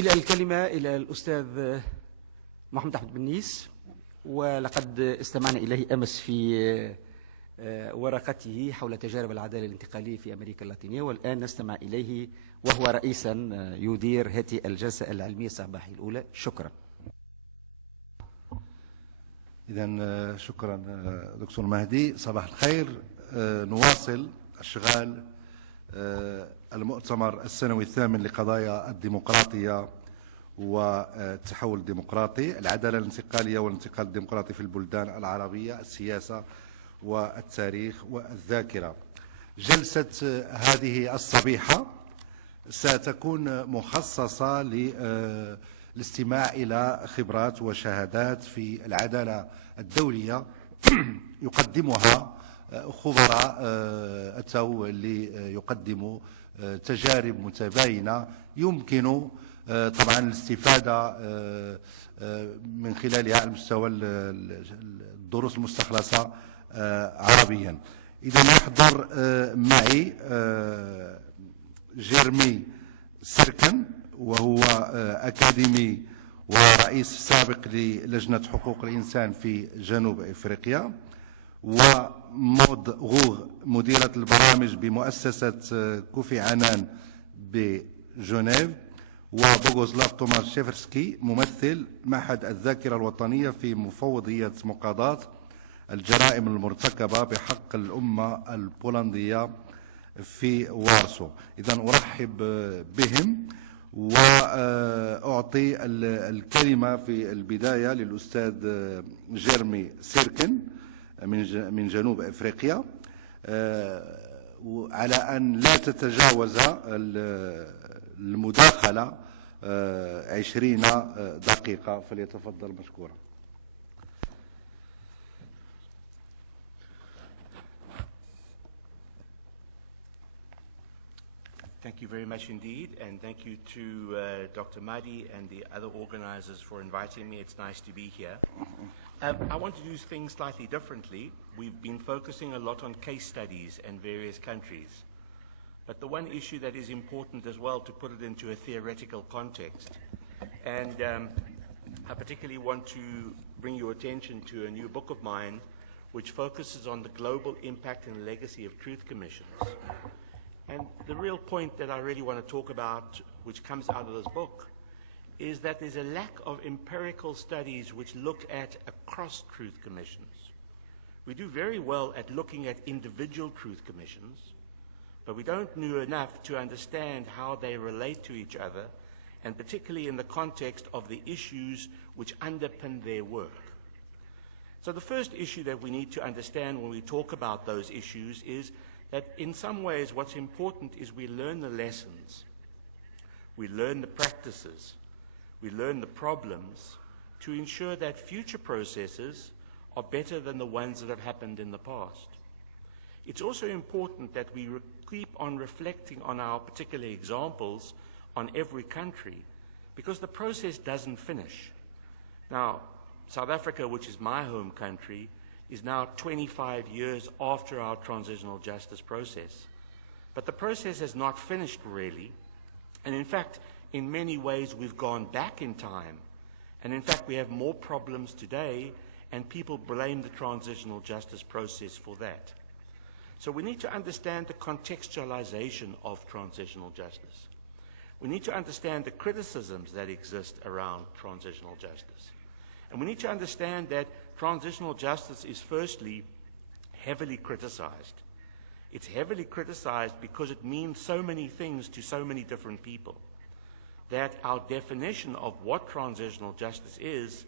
أحيل الكلمة إلى الأستاذ محمد أحمد بنيس، ولقد استمعنا إليه أمس في ورقته حول تجارب العدالة الانتقالية في أمريكا اللاتينية، والآن نستمع إليه وهو رئيسا يدير هذه الجلسة العلمية الصباحية الأولى. شكرا. إذن شكرا دكتور مهدي، صباح الخير. نواصل أشغال المؤتمر السنوي الثامن لقضايا الديمقراطية والتحول الديمقراطي، العدالة الانتقالية والانتقال الديمقراطي في البلدان، العربية، السياسة والتاريخ والذاكرة. جلسة هذه الصبيحة ستكون مخصصة للاستماع إلى خبرات وشهادات في العدالة الدولية يقدمها خبراء أتوا ليقدموا تجارب متباينة يمكن طبعا الاستفادة من خلالها على مستوى الدروس المستخلصة عربيا. إذا يحضر معي جيرمي سيركن، وهو أكاديمي ورئيس سابق للجنة حقوق الإنسان في جنوب إفريقيا، ومود غوغ مديرة البرامج بمؤسسة كوفي عنان بجنيف، وبوغوزلاف توماشيفسكي ممثل معهد الذاكرة الوطنية في مفوضية مقاضاة الجرائم المرتكبة بحق الأمة البولندية في وارسو. إذن أرحب بهم وأعطي الكلمة في البداية للأستاذ جيرمي سيركن من جنوب أفريقيا، على أن لا تتجاوز المداخلة 20 دقيقة، فليتفضل مشكورا. Thank you very much indeed, and thank you to Dr. Mahdi and the other organizers for inviting me. It's nice to be here. I want to do things slightly differently. We've been focusing a lot on case studies and various countries. But the one issue that is important as well, to put it into a theoretical context. And I particularly want to bring your attention to a new book of mine which focuses on the global impact and legacy of truth commissions. And the real point that I really want to talk about, which comes out of this book, is that there's a lack of empirical studies which look at across truth commissions. We do very well at looking at individual truth commissions, but we don't know enough to understand how they relate to each other, and particularly in the context of the issues which underpin their work. So the first issue that we need to understand when we talk about those issues is that in some ways what's important is we learn the lessons, we learn the practices, we learn the problems to ensure that future processes are better than the ones that have happened in the past. It's also important that we keep on reflecting on our particular examples on every country, because the process doesn't finish. Now, South Africa, which is my home country, is now 25 years after our transitional justice process. But the process has not finished really, and in fact, in many ways we've gone back in time, and in fact we have more problems today, and people blame the transitional justice process for that. So we need to understand the contextualization of transitional justice. We need to understand the criticisms that exist around transitional justice. And we need to understand that transitional justice is firstly heavily criticized. It's heavily criticized because it means so many things to so many different people, that our definition of what transitional justice is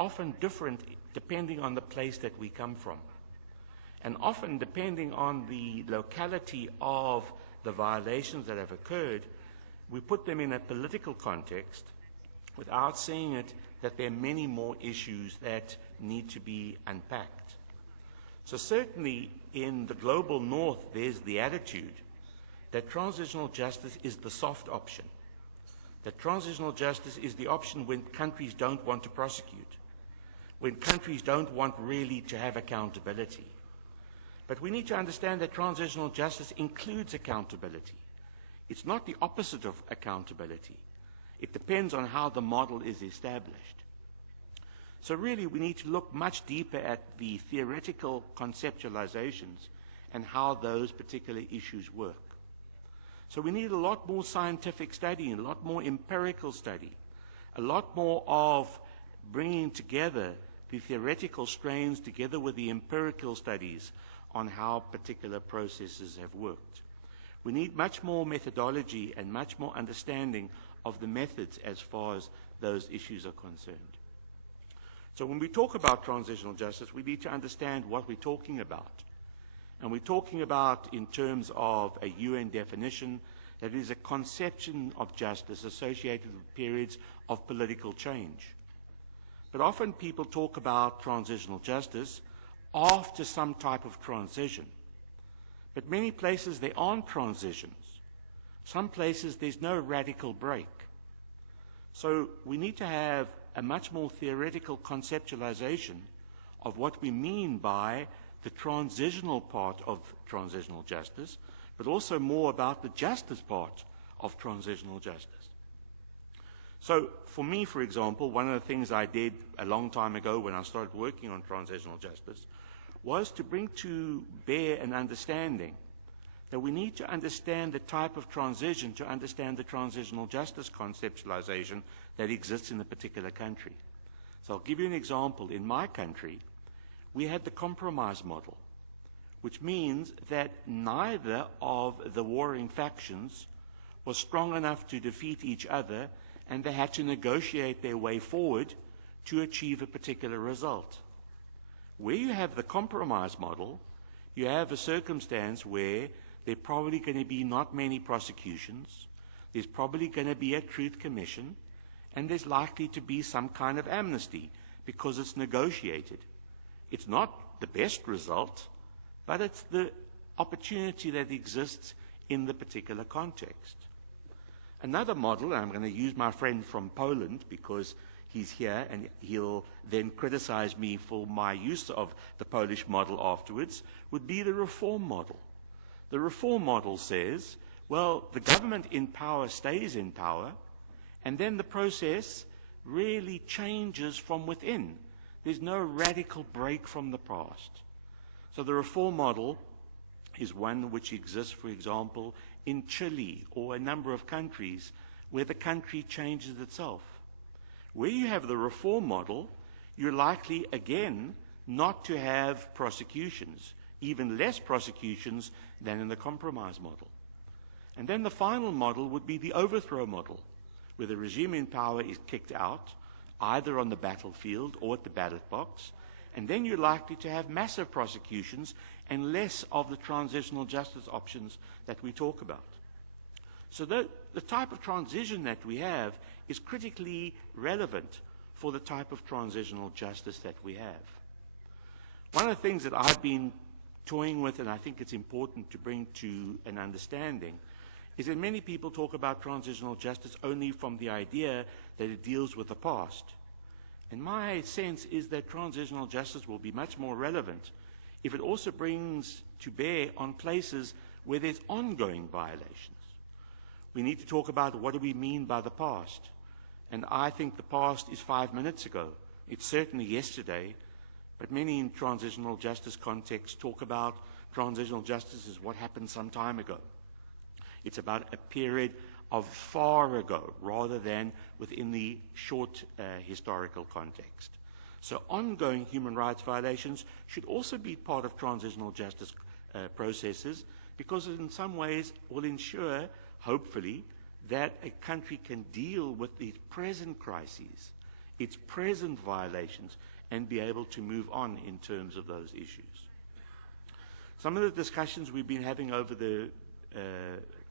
often different depending on the place that we come from. And often depending on the locality of the violations that have occurred, we put them in a political context without seeing it that there are many more issues that need to be unpacked. So certainly in the global north, there's the attitude that transitional justice is the soft option, that transitional justice is the option when countries don't want to prosecute, when countries don't want really to have accountability. But we need to understand that transitional justice includes accountability. It's not the opposite of accountability. It depends on how the model is established. So really, we need to look much deeper at the theoretical conceptualizations and how those particular issues work. So we need a lot more scientific study, a lot more empirical study, a lot more of bringing together the theoretical strains together with the empirical studies on how particular processes have worked. We need much more methodology and much more understanding of the methods as far as those issues are concerned. So when we talk about transitional justice, we need to understand what we're talking about. And we're talking about, in terms of a UN definition, that is a conception of justice associated with periods of political change. But often people talk about transitional justice after some type of transition. But many places there aren't transitions. Some places there's no radical break. So we need to have a much more theoretical conceptualization of what we mean by the transitional part of transitional justice, but also more about the justice part of transitional justice. So for me, for example, one of the things I did a long time ago when I started working on transitional justice was to bring to bear an understanding that we need to understand the type of transition to understand the transitional justice conceptualization that exists in a particular country. So I'll give you an example. In my country, we had the compromise model, which means that neither of the warring factions was strong enough to defeat each other, and they had to negotiate their way forward to achieve a particular result. Where you have the compromise model, you have a circumstance where there are probably going to be not many prosecutions, there's probably going to be a truth commission, and there's likely to be some kind of amnesty because it's negotiated. It's not the best result, but it's the opportunity that exists in the particular context. Another model, and I'm going to use my friend from Poland because he's here and he'll then criticize me for my use of the Polish model afterwards, would be the reform model. The reform model says, well, the government in power stays in power, and then the process really changes from within. There's no radical break from the past. So the reform model is one which exists, for example, in Chile or a number of countries where the country changes itself. Where you have the reform model, you're likely, again, not to have prosecutions, even less prosecutions than in the compromise model. And then the final model would be the overthrow model, where the regime in power is kicked out, either on the battlefield or at the ballot box, and then you're likely to have massive prosecutions and less of the transitional justice options that we talk about. So the type of transition that we have is critically relevant for the type of transitional justice that we have. One of the things that I've been toying with, and I think it's important to bring to an understanding, is that many people talk about transitional justice only from the idea that it deals with the past. And my sense is that transitional justice will be much more relevant if it also brings to bear on places where there's ongoing violations. We need to talk about what do we mean by the past. And I think the past is 5 minutes ago. It's certainly yesterday. But many in transitional justice contexts talk about transitional justice as what happened some time ago. It's about a period of far ago rather than within the short historical context. So ongoing human rights violations should also be part of transitional justice processes because it in some ways will ensure, hopefully, that a country can deal with its present crises, its present violations, and be able to move on in terms of those issues. Some of the discussions we've been having over the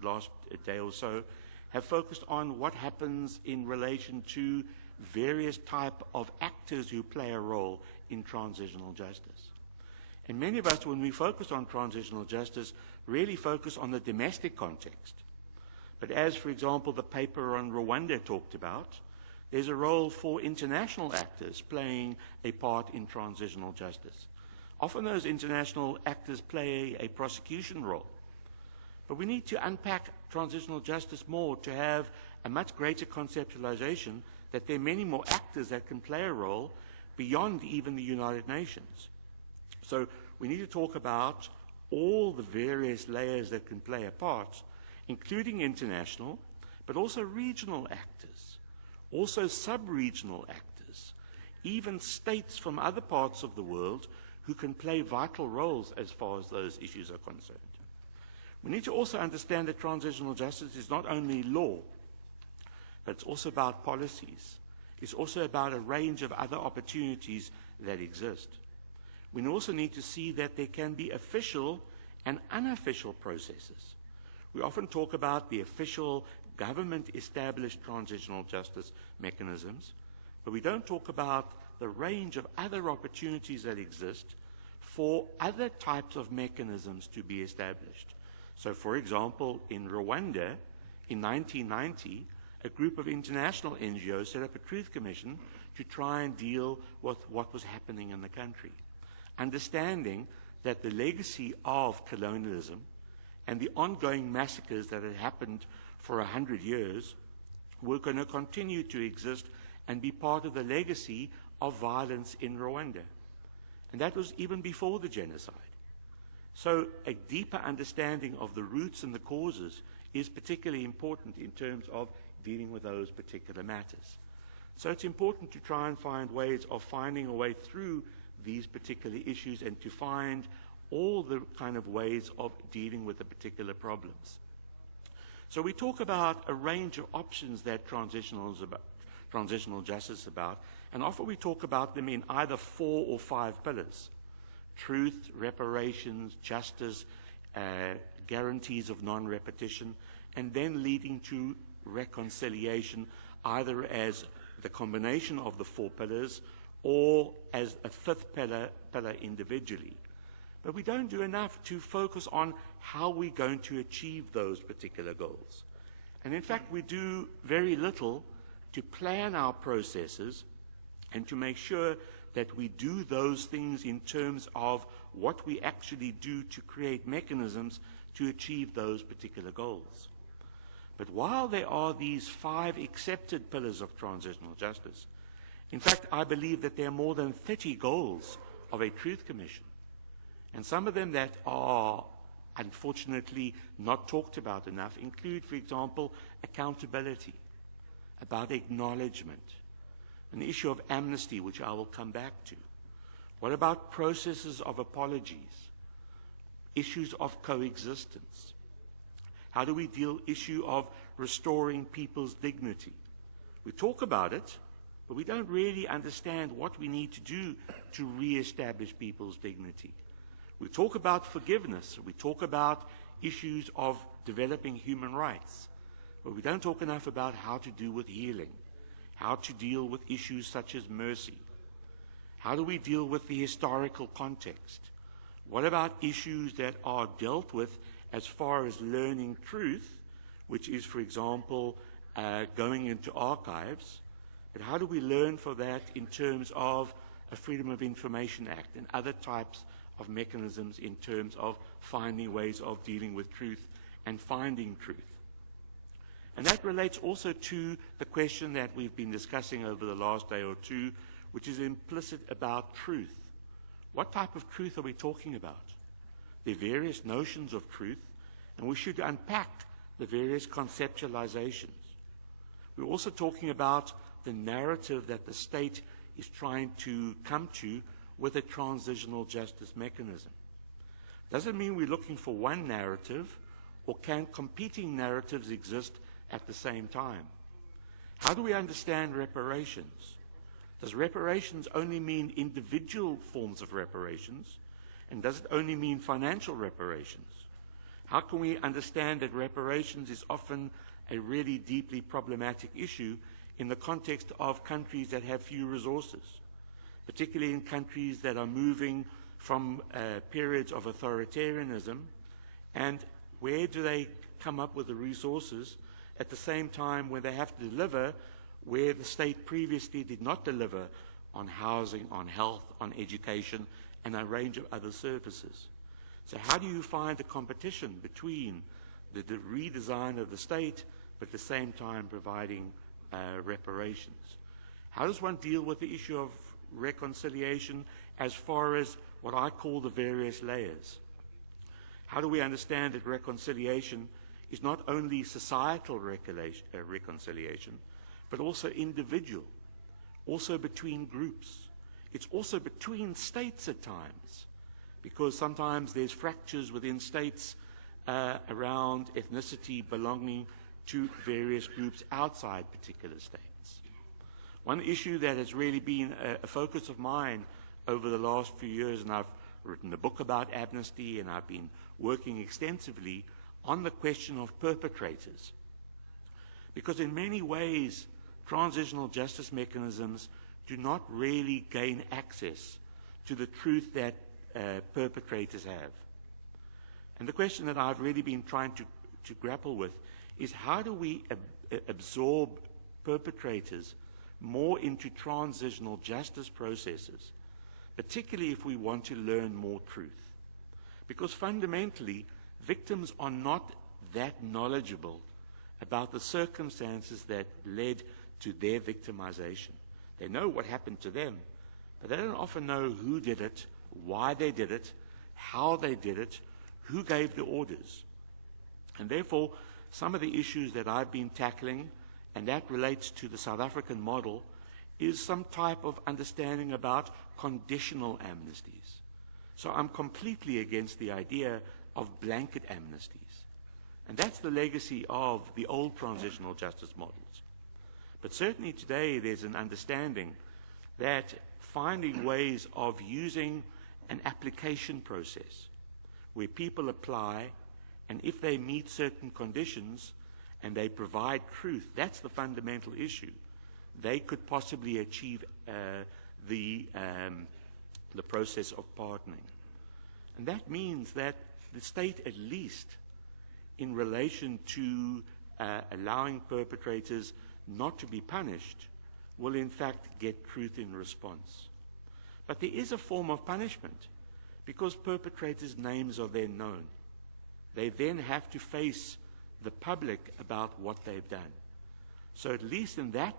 last day or so have focused on what happens in relation to various type of actors who play a role in transitional justice. And many of us, when we focus on transitional justice, really focus on the domestic context. But as, for example, the paper on Rwanda talked about, there's a role for international actors playing a part in transitional justice. Often those international actors play a prosecution role. But we need to unpack transitional justice more to have a much greater conceptualization that there are many more actors that can play a role beyond even the United Nations. So we need to talk about all the various layers that can play a part, including international, but also regional actors, also sub-regional actors, even states from other parts of the world who can play vital roles as far as those issues are concerned. We need to also understand that transitional justice is not only law, but it's also about policies. It's also about a range of other opportunities that exist. We also need to see that there can be official and unofficial processes. We often talk about the official government-established transitional justice mechanisms, but we don't talk about the range of other opportunities that exist for other types of mechanisms to be established. So, for example, in Rwanda, in 1990, a group of international NGOs set up a truth commission to try and deal with what was happening in the country, understanding that the legacy of colonialism and the ongoing massacres that had happened for 100 years were going to continue to exist and be part of the legacy of violence in Rwanda. And that was even before the genocide. So a deeper understanding of the roots and the causes is particularly important in terms of dealing with those particular matters. So it's important to try and find ways of finding a way through these particular issues and to find all the kind of ways of dealing with the particular problems. So we talk about a range of options that transitional justice is about, and often we talk about them in either 4 or 5 pillars: truth, reparations, justice, guarantees of non-repetition, and then leading to reconciliation, either as the combination of the 4 pillars or as a 5th pillar individually. But we don't do enough to focus on how we're going to achieve those particular goals. And in fact, we do very little to plan our processes and to make sure that we do those things in terms of what we actually do to create mechanisms to achieve those particular goals. But while there are these 5 accepted pillars of transitional justice, in fact, I believe that there are more than 30 goals of a truth commission. And some of them that are unfortunately not talked about enough include, for example, accountability, about acknowledgement, an issue of amnesty, which I will come back to. What about processes of apologies, issues of coexistence? How do we deal with the issue of restoring people's dignity? We talk about it, but we don't really understand what we need to do to re-establish people's dignity. We talk about forgiveness. We talk about issues of developing human rights. But we don't talk enough about how to deal with healing, how to deal with issues such as mercy. How do we deal with the historical context? What about issues that are dealt with as far as learning truth, which is, for example, going into archives? But how do we learn for that in terms of a Freedom of Information Act and other types of mechanisms in terms of finding ways of dealing with truth and finding truth? And that relates also to the question that we've been discussing over the last day or two, which is implicit about truth. What type of truth are we talking about? There are various notions of truth, and we should unpack the various conceptualizations. We're also talking about the narrative that the state is trying to come to with a transitional justice mechanism. Doesn't mean we're looking for one narrative, or can competing narratives exist at the same time? How do we understand reparations? Does reparations only mean individual forms of reparations? And does it only mean financial reparations? How can we understand that reparations is often a really deeply problematic issue in the context of countries that have few resources, particularly in countries that are moving from periods of authoritarianism, and where do they come up with the resources at the same time when they have to deliver where the state previously did not deliver on housing, on health, on education, and a range of other services? So how do you find a competition between the redesign of the state, but at the same time providing reparations. How does one deal with the issue of reconciliation as far as what I call the various layers? How do we understand that reconciliation is not only societal reconciliation, but also individual, also between groups? It's also between states at times, because sometimes there's fractures within states around ethnicity belonging to various groups outside particular states. One issue that has really been a focus of mine over the last few years, and I've written a book about amnesty, and I've been working extensively on the question of perpetrators. Because in many ways, transitional justice mechanisms do not really gain access to the truth that perpetrators have. And the question that I've really been trying to grapple with is how do we absorb perpetrators more into transitional justice processes, particularly if we want to learn more truth. Because fundamentally, victims are not that knowledgeable about the circumstances that led to their victimization. They know what happened to them, but they don't often know who did it, why they did it, how they did it, who gave the orders. And therefore, some of the issues that I've been tackling, and that relates to the South African model, is some type of understanding about conditional amnesties. So I'm completely against the idea of blanket amnesties. And that's the legacy of the old transitional justice models. But certainly today there's an understanding that finding ways of using an application process where people apply, and if they meet certain conditions and they provide truth, that's the fundamental issue. They could possibly achieve the process of pardoning. And that means that the state, at least in relation to allowing perpetrators not to be punished, will in fact get truth in response. But there is a form of punishment, because perpetrators' names are then known. They then have to face the public about what they've done. So at least in that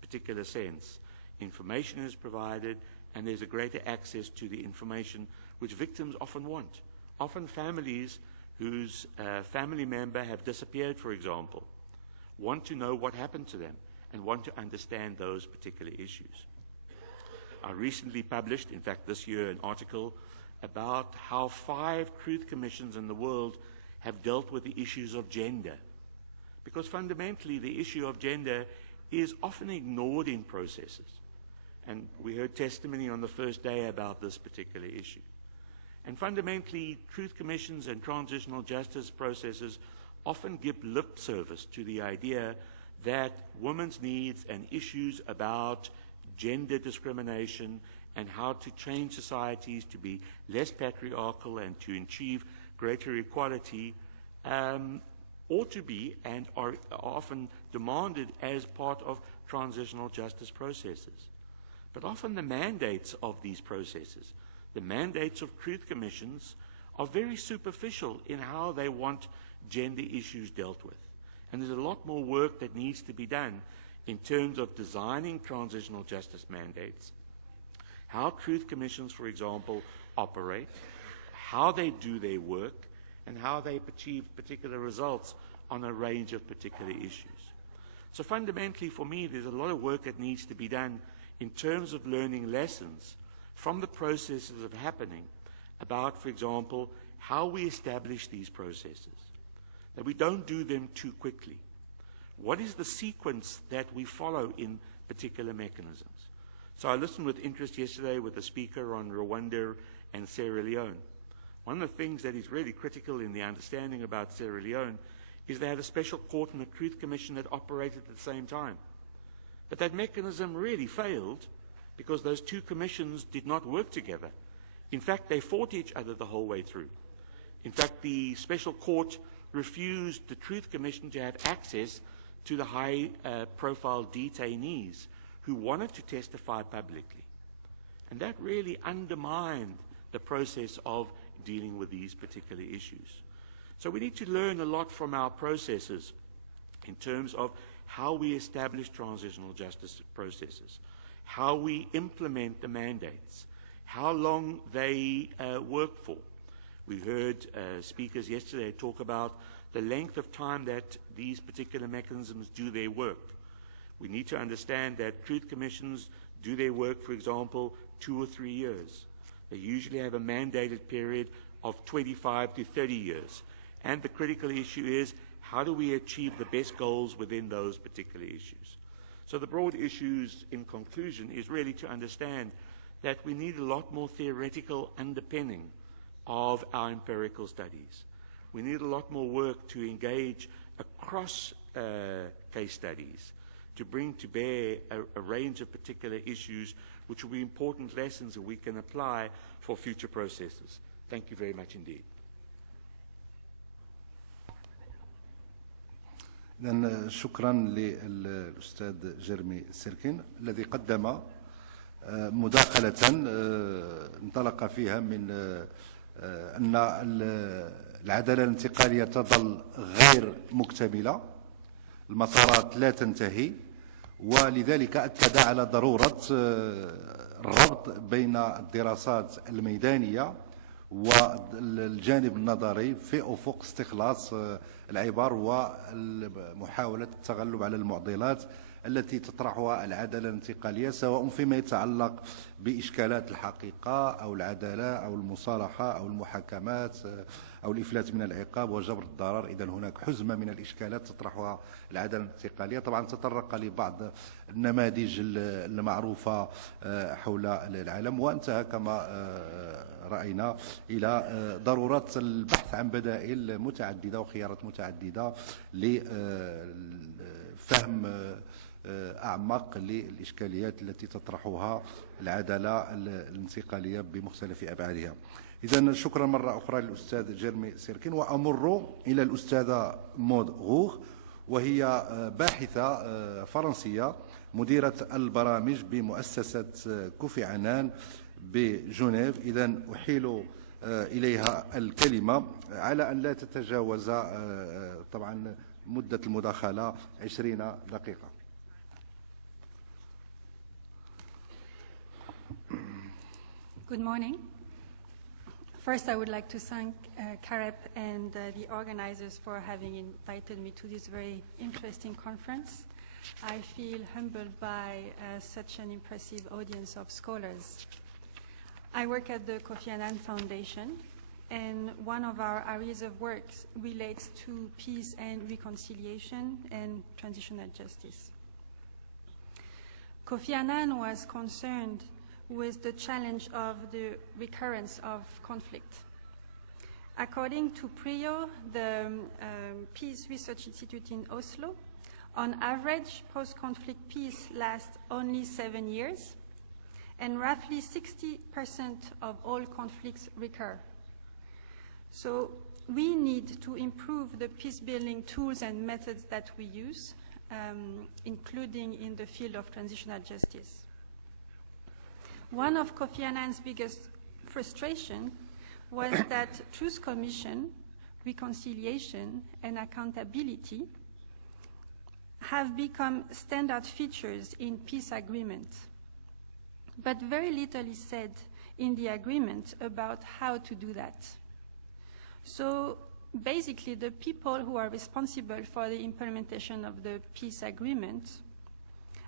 particular sense, information is provided, and there's a greater access to the information which victims often want. Often families whose family member have disappeared, for example, want to know what happened to them and want to understand those particular issues. I recently published, in fact this year, an article about how 5 truth commissions in the world have dealt with the issues of gender. Because fundamentally the issue of gender is often ignored in processes. And we heard testimony on the first day about this particular issue. And fundamentally, truth commissions and transitional justice processes often give lip service to the idea that women's needs and issues about gender discrimination and how to change societies to be less patriarchal and to achieve greater equality ought to be and are often demanded as part of transitional justice processes. But often the mandates of these processes, the mandates of truth commissions, are very superficial in how they want gender issues dealt with. And there's a lot more work that needs to be done in terms of designing transitional justice mandates, how truth commissions, for example, operate, how they do their work, and how they achieve particular results on a range of particular issues. So fundamentally, for me, there's a lot of work that needs to be done in terms of learning lessons from the processes of happening about, for example, how we establish these processes, that we don't do them too quickly. What is the sequence that we follow in particular mechanisms? So I listened with interest yesterday with the speaker on Rwanda and Sierra Leone. One of the things that is really critical in the understanding about Sierra Leone is they had a special court and a truth commission that operated at the same time. But that mechanism really failed because those two commissions did not work together. In fact, they fought each other the whole way through. In fact, the special court refused the truth commission to have access to the high-profile detainees who wanted to testify publicly. And that really undermined the process of dealing with these particular issues. So we need to learn a lot from our processes in terms of how we establish transitional justice processes, how we implement the mandates, how long they work for. We heard speakers yesterday talk about the length of time that these particular mechanisms do their work. We need to understand that truth commissions do their work, for example, 2 or 3 years. They usually have a mandated period of 25 to 30 years. And the critical issue is, how do we achieve the best goals within those particular issues? So the broad issues, in conclusion, is really to understand that we need a lot more theoretical underpinning of our empirical studies. We need a lot more work to engage across case studies, to bring to bear a range of particular issues which will be important lessons that we can apply for future processes. Thank you very much indeed. إذن شكرا للأستاذ جيرمي سيركن الذي قدم مداخلة انطلق فيها من أن العدالة الانتقالية تظل غير مكتملة، المسارات لا تنتهي، ولذلك أكد على ضرورة الربط بين الدراسات الميدانية والجانب النظري في أفق استخلاص العبر ومحاولة التغلب على المعضلات التي تطرحها العدالة الانتقالية، سواء فيما يتعلق بإشكالات الحقيقة أو العدالة أو المصالحة أو المحاكمات أو الإفلات من العقاب وجبر الضرر. إذن هناك حزمة من الإشكالات تطرحها العدالة الانتقالية. طبعا تطرق لبعض النماذج المعروفة حول العالم، وانتهى كما رأينا إلى ضرورة البحث عن بدائل متعددة وخيارات متعددة لفهم أعمق للإشكاليات التي تطرحها العدالة الانتقالية بمختلف أبعادها. إذن شكرا مرة أخرى للأستاذ جيرمي سيركن، وأمر إلى الأستاذة مود غوغ، وهي باحثة فرنسية مديرة البرامج بمؤسسة كوفي عنان بجنيف. إذن أحيل إليها الكلمة على أن لا تتجاوز طبعا مدة المداخلة 20 دقيقة. Good morning. First, I would like to thank CAREP and the organizers for having invited me to this very interesting conference. I feel humbled by such an impressive audience of scholars. I work at the Kofi Annan Foundation, and one of our areas of work relates to peace and reconciliation and transitional justice. Kofi Annan was concerned with the challenge of the recurrence of conflict. According to PRIO, the Peace Research Institute in Oslo, on average, post-conflict peace lasts only 7 years, and roughly 60% of all conflicts recur. So we need to improve the peace-building tools and methods that we use, including in the field of transitional justice. One of Kofi Annan's biggest frustration was that Truth Commission, reconciliation, and accountability have become standard features in peace agreements. But very little is said in the agreement about how to do that. So basically, the people who are responsible for the implementation of the peace agreement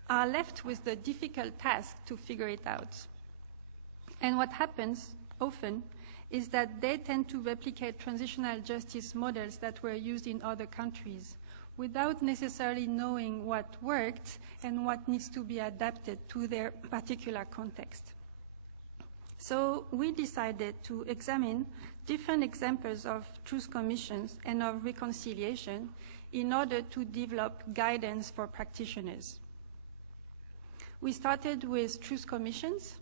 are left with the difficult task to figure it out. And what happens often is that they tend to replicate transitional justice models that were used in other countries without necessarily knowing what worked and what needs to be adapted to their particular context. So we decided to examine different examples of truth commissions and of reconciliation in order to develop guidance for practitioners. We started with truth commissions,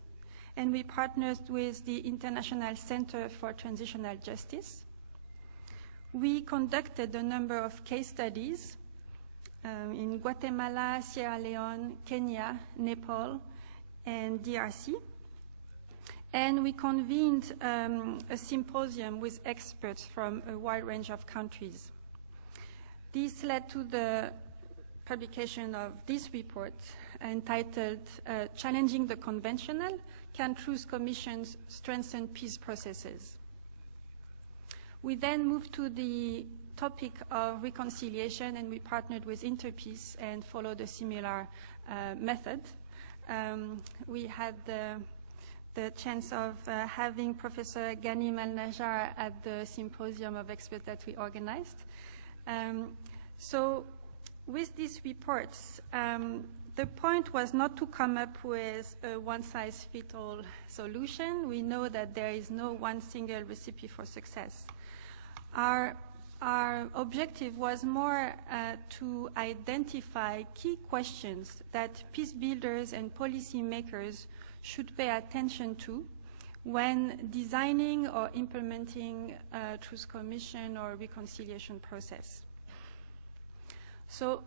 and we partnered with the International Center for Transitional Justice. We conducted a number of case studies in Guatemala, Sierra Leone, Kenya, Nepal, and DRC. And we convened a symposium with experts from a wide range of countries. This led to the publication of this report entitled Challenging the Conventional, Can Truth Commissions Strengthen Peace Processes? We then moved to the topic of reconciliation, and we partnered with Interpeace and followed a similar method. We had the chance of having Professor Ghanim Al-Najjar at the symposium of experts that we organized. So with these reports, the point was not to come up with a one-size-fits-all solution. We know that there is no one single recipe for success. Our objective was more to identify key questions that peace builders and policy makers should pay attention to when designing or implementing a truth commission or reconciliation process. So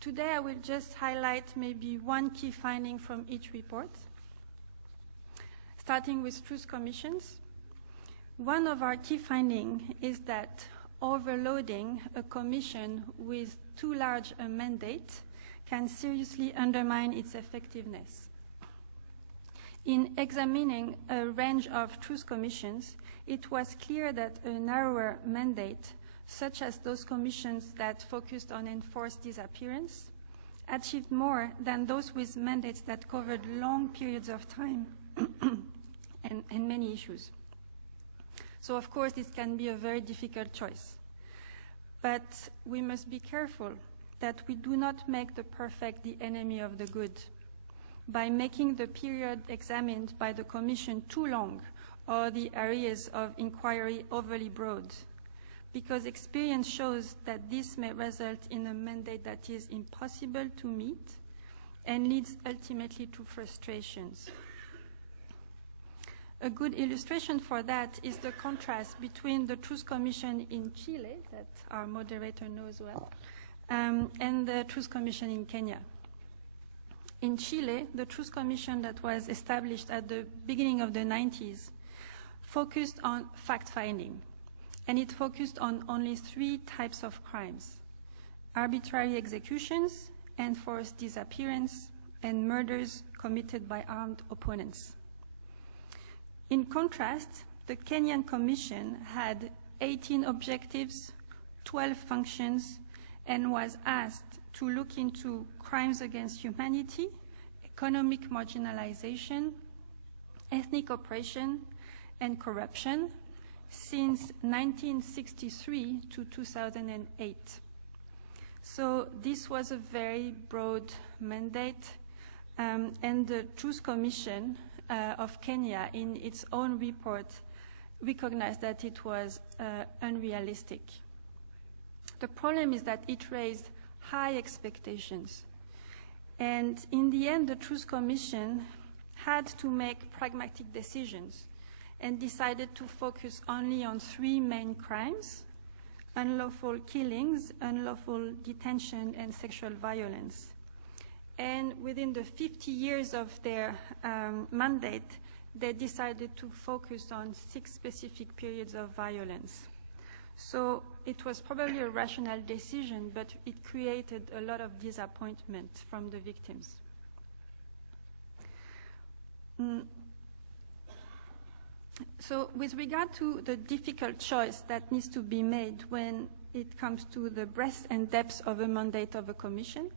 today I will just highlight maybe one key finding from each report, starting with truth commissions. One of our key findings is that overloading a commission with too large a mandate can seriously undermine its effectiveness. In examining a range of truth commissions, it was clear that a narrower mandate, such as those commissions that focused on enforced disappearance, achieved more than those with mandates that covered long periods of time and many issues. So, of course, this can be a very difficult choice. But we must be careful that we do not make the perfect the enemy of the good by making the period examined by the Commission too long or the areas of inquiry overly broad, because experience shows that this may result in a mandate that is impossible to meet and leads ultimately to frustrations. A good illustration for that is the contrast between the Truth Commission in Chile, that our moderator knows well, and the Truth Commission in Kenya. In Chile, the Truth Commission that was established at the beginning of the 90s focused on fact-finding, and it focused on only 3 types of crimes: arbitrary executions, enforced disappearance, and murders committed by armed opponents. In contrast, the Kenyan Commission had 18 objectives, 12 functions, and was asked to look into crimes against humanity, economic marginalization, ethnic oppression, and corruption since 1963 to 2008. So this was a very broad mandate, and the Truth Commission of Kenya, in its own report, recognized that it was unrealistic. The problem is that it raised high expectations. And in the end, the Truth Commission had to make pragmatic decisions and decided to focus only on 3 main crimes: unlawful killings, unlawful detention, and sexual violence. And within the 50 years of their mandate, they decided to focus on 6 specific periods of violence. So it was probably a rational decision, but it created a lot of disappointment from the victims. So with regard to the difficult choice that needs to be made when it comes to the breadth and depth of a mandate of a commission,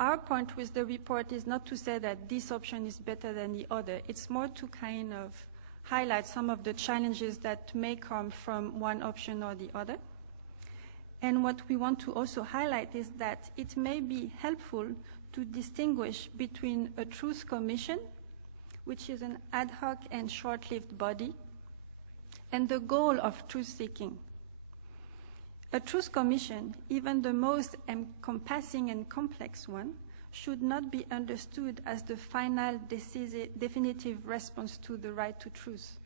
our point with the report is not to say that this option is better than the other. It's more to kind of highlight some of the challenges that may come from one option or the other. And what we want to also highlight is that it may be helpful to distinguish between a truth commission, which is an ad hoc and short-lived body, and the goal of truth-seeking. A truth commission, even the most encompassing and complex one, should not be understood as the final definitive response to the right to truth.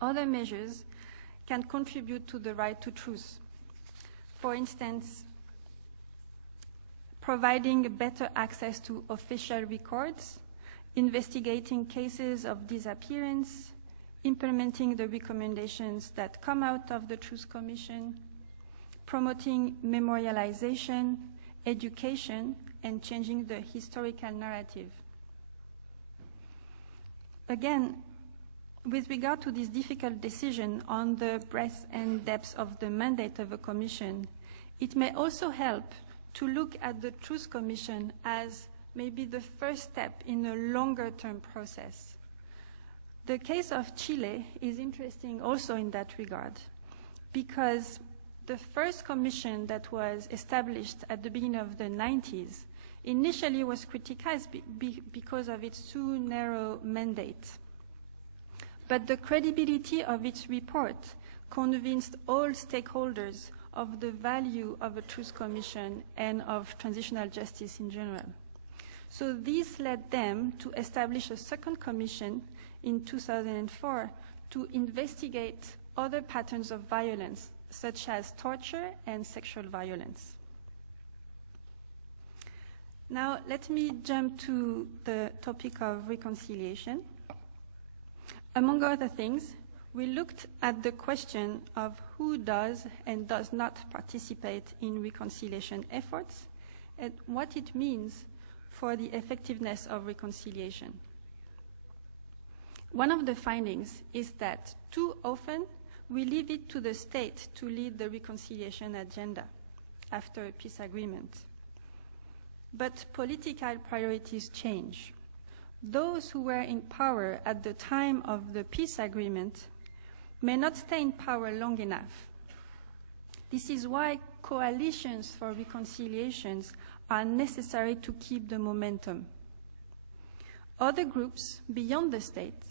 Other measures can contribute to the right to truth. For instance, providing better access to official records investigating cases of disappearance, implementing the recommendations that come out of the Truth Commission, promoting memorialization, education, and changing the historical narrative. Again, with regard to this difficult decision on the breadth and depth of the mandate of a commission, it may also help to look at the Truth Commission as maybe the first step in a longer-term process. The case of Chile is interesting also in that regard, because the first commission that was established at the beginning of the 90s initially was criticized because of its too narrow mandate. But the credibility of its report convinced all stakeholders of the value of a Truth Commission and of transitional justice in general. So this led them to establish a second commission in 2004 to investigate other patterns of violence, such as torture and sexual violence. Now, let me jump to the topic of reconciliation. Among other things, we looked at the question of who does and does not participate in reconciliation efforts and what it means for the effectiveness of reconciliation. One of the findings is that too often we leave it to the state to lead the reconciliation agenda after a peace agreement. But political priorities change. Those who were in power at the time of the peace agreement may not stay in power long enough. This is why coalitions for reconciliations are necessary to keep the momentum. Other groups beyond the state,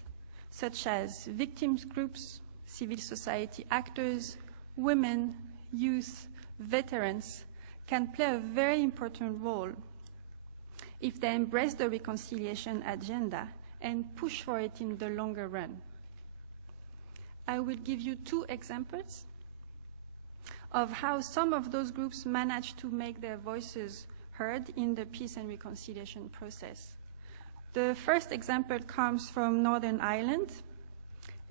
such as victims groups, civil society actors, women, youth, veterans, can play a very important role if they embrace the reconciliation agenda and push for it in the longer run. I will give you two examples of how some of those groups managed to make their voices heard in the peace and reconciliation process. The first example comes from Northern Ireland,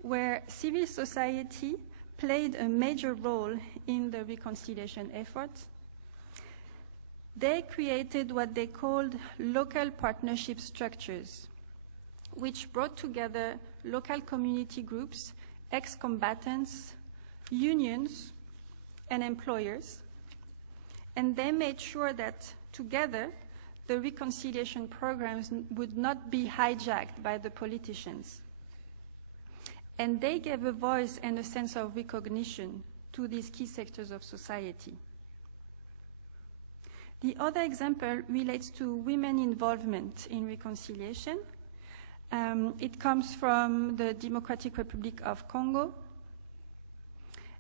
where civil society played a major role in the reconciliation effort. They created what they called local partnership structures, which brought together local community groups, ex-combatants, unions, and employers. And they made sure that together the reconciliation programs would not be hijacked by the politicians. And they gave a voice and a sense of recognition to these key sectors of society. The other example relates to women involvement in reconciliation. It comes from the Democratic Republic of Congo.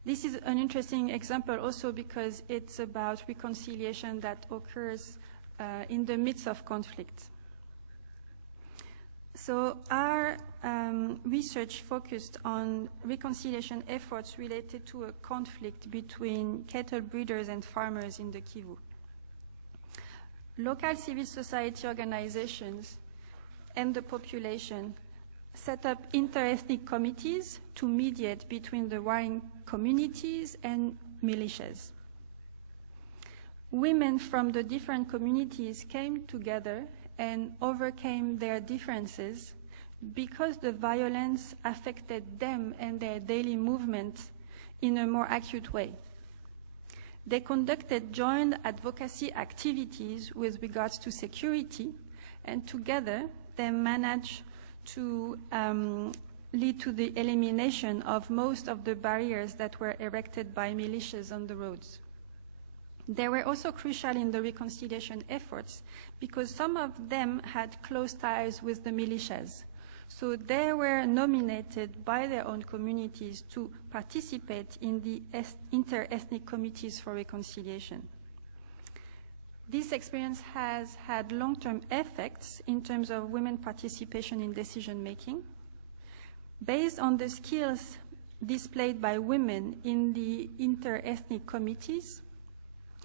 This is an interesting example also because it's about reconciliation that occurs in the midst of conflict. So our research focused on reconciliation efforts related to a conflict between cattle breeders and farmers in the Kivu. Local civil society organizations and the population set up inter-ethnic committees to mediate between the warring communities and militias. Women from the different communities came together and overcame their differences because the violence affected them and their daily movement in a more acute way. They conducted joint advocacy activities with regards to security, and together they managed to lead to the elimination of most of the barriers that were erected by militias on the roads. They were also crucial in the reconciliation efforts because some of them had close ties with the militias. So they were nominated by their own communities to participate in the inter-ethnic committees for reconciliation. This experience has had long-term effects in terms of women participation in decision-making. Based on the skills displayed by women in the inter-ethnic committees,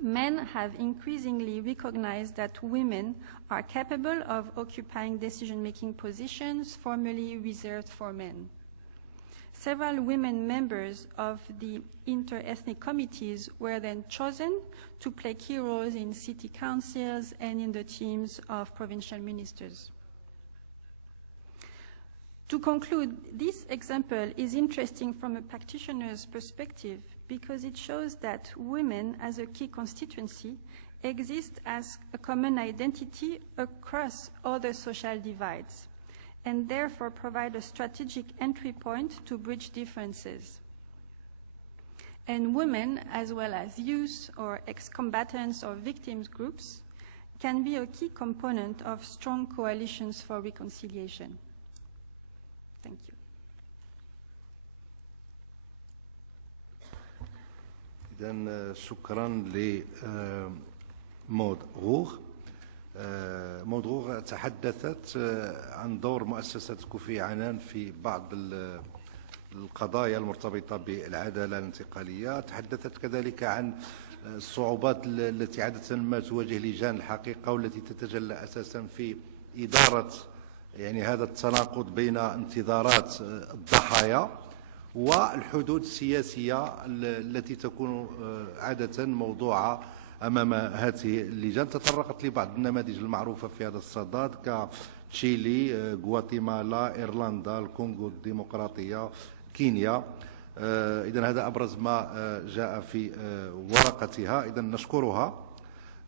men have increasingly recognized that women are capable of occupying decision-making positions formerly reserved for men. Several women members of the inter-ethnic committees were then chosen to play key roles in city councils and in the teams of provincial ministers. To conclude, this example is interesting from a practitioner's perspective because it shows that women as a key constituency exist as a common identity across other social divides, and therefore provide a strategic entry point to bridge differences. And women, as well as youth or ex-combatants or victims groups, can be a key component of strong coalitions for reconciliation. Thank you. إذن شكرا لمود غوغ. مود غوغ تحدثت عن دور مؤسسة كوفي عنان في بعض القضايا المرتبطة بالعدالة الانتقالية. تحدثت كذلك عن الصعوبات التي عادة ما تواجه لجان الحقيقة والتي تتجلى أساسا في إدارة يعني هذا التناقض بين انتظارات الضحايا والحدود السياسية التي تكون عادة موضوعة أمام هذه اللجان. تطرقت لبعض النماذج المعروفة في هذا الصدد كتشيلي، غواتيمالا، إيرلندا، الكونغو الديمقراطية، كينيا. إذن هذا أبرز ما جاء في ورقتها. إذن نشكرها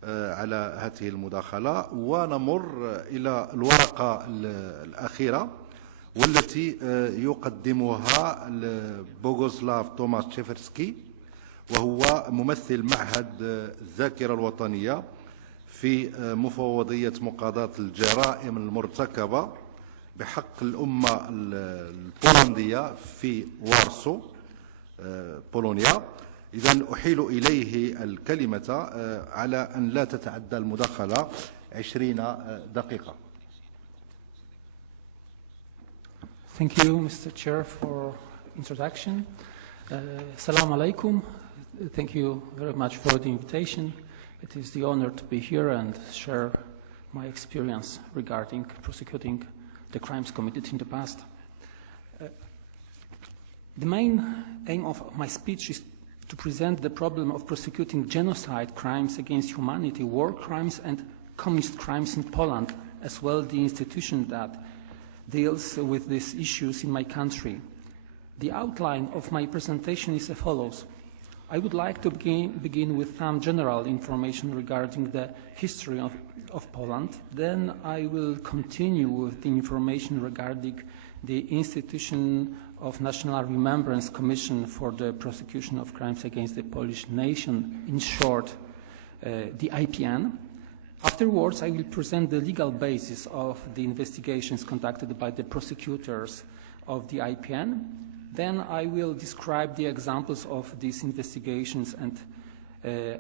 على هذه المداخلة ونمر إلى الورقة الأخيرة والتي يقدمها بوغوسلاف توماس تشيفرسكي، وهو ممثل معهد الذاكرة الوطنية في مفوضية مقاضاة الجرائم المرتكبة بحق الأمة البولندية في وارسو بولونيا. إذن أحيل إليه الكلمة على أن لا تتعدى المداخلة 20 دقيقة. Thank you, Mr. Chair, for introduction. Assalamu alaikum. Thank you very much for the invitation. It is the honor to be here and share my experience regarding prosecuting the crimes committed in the past. The main aim of my speech is to present the problem of prosecuting genocide, crimes against humanity, war crimes, and communist crimes in Poland, as well as the institution that deals with these issues in my country. The outline of my presentation is as follows. I would like to begin with some general information regarding the history of Poland. Then I will continue with the information regarding the institution of National Remembrance Commission for the Prosecution of Crimes Against the Polish Nation, in short, the IPN. Afterwards, I will present the legal basis of the investigations conducted by the prosecutors of the IPN. Then I will describe the examples of these investigations and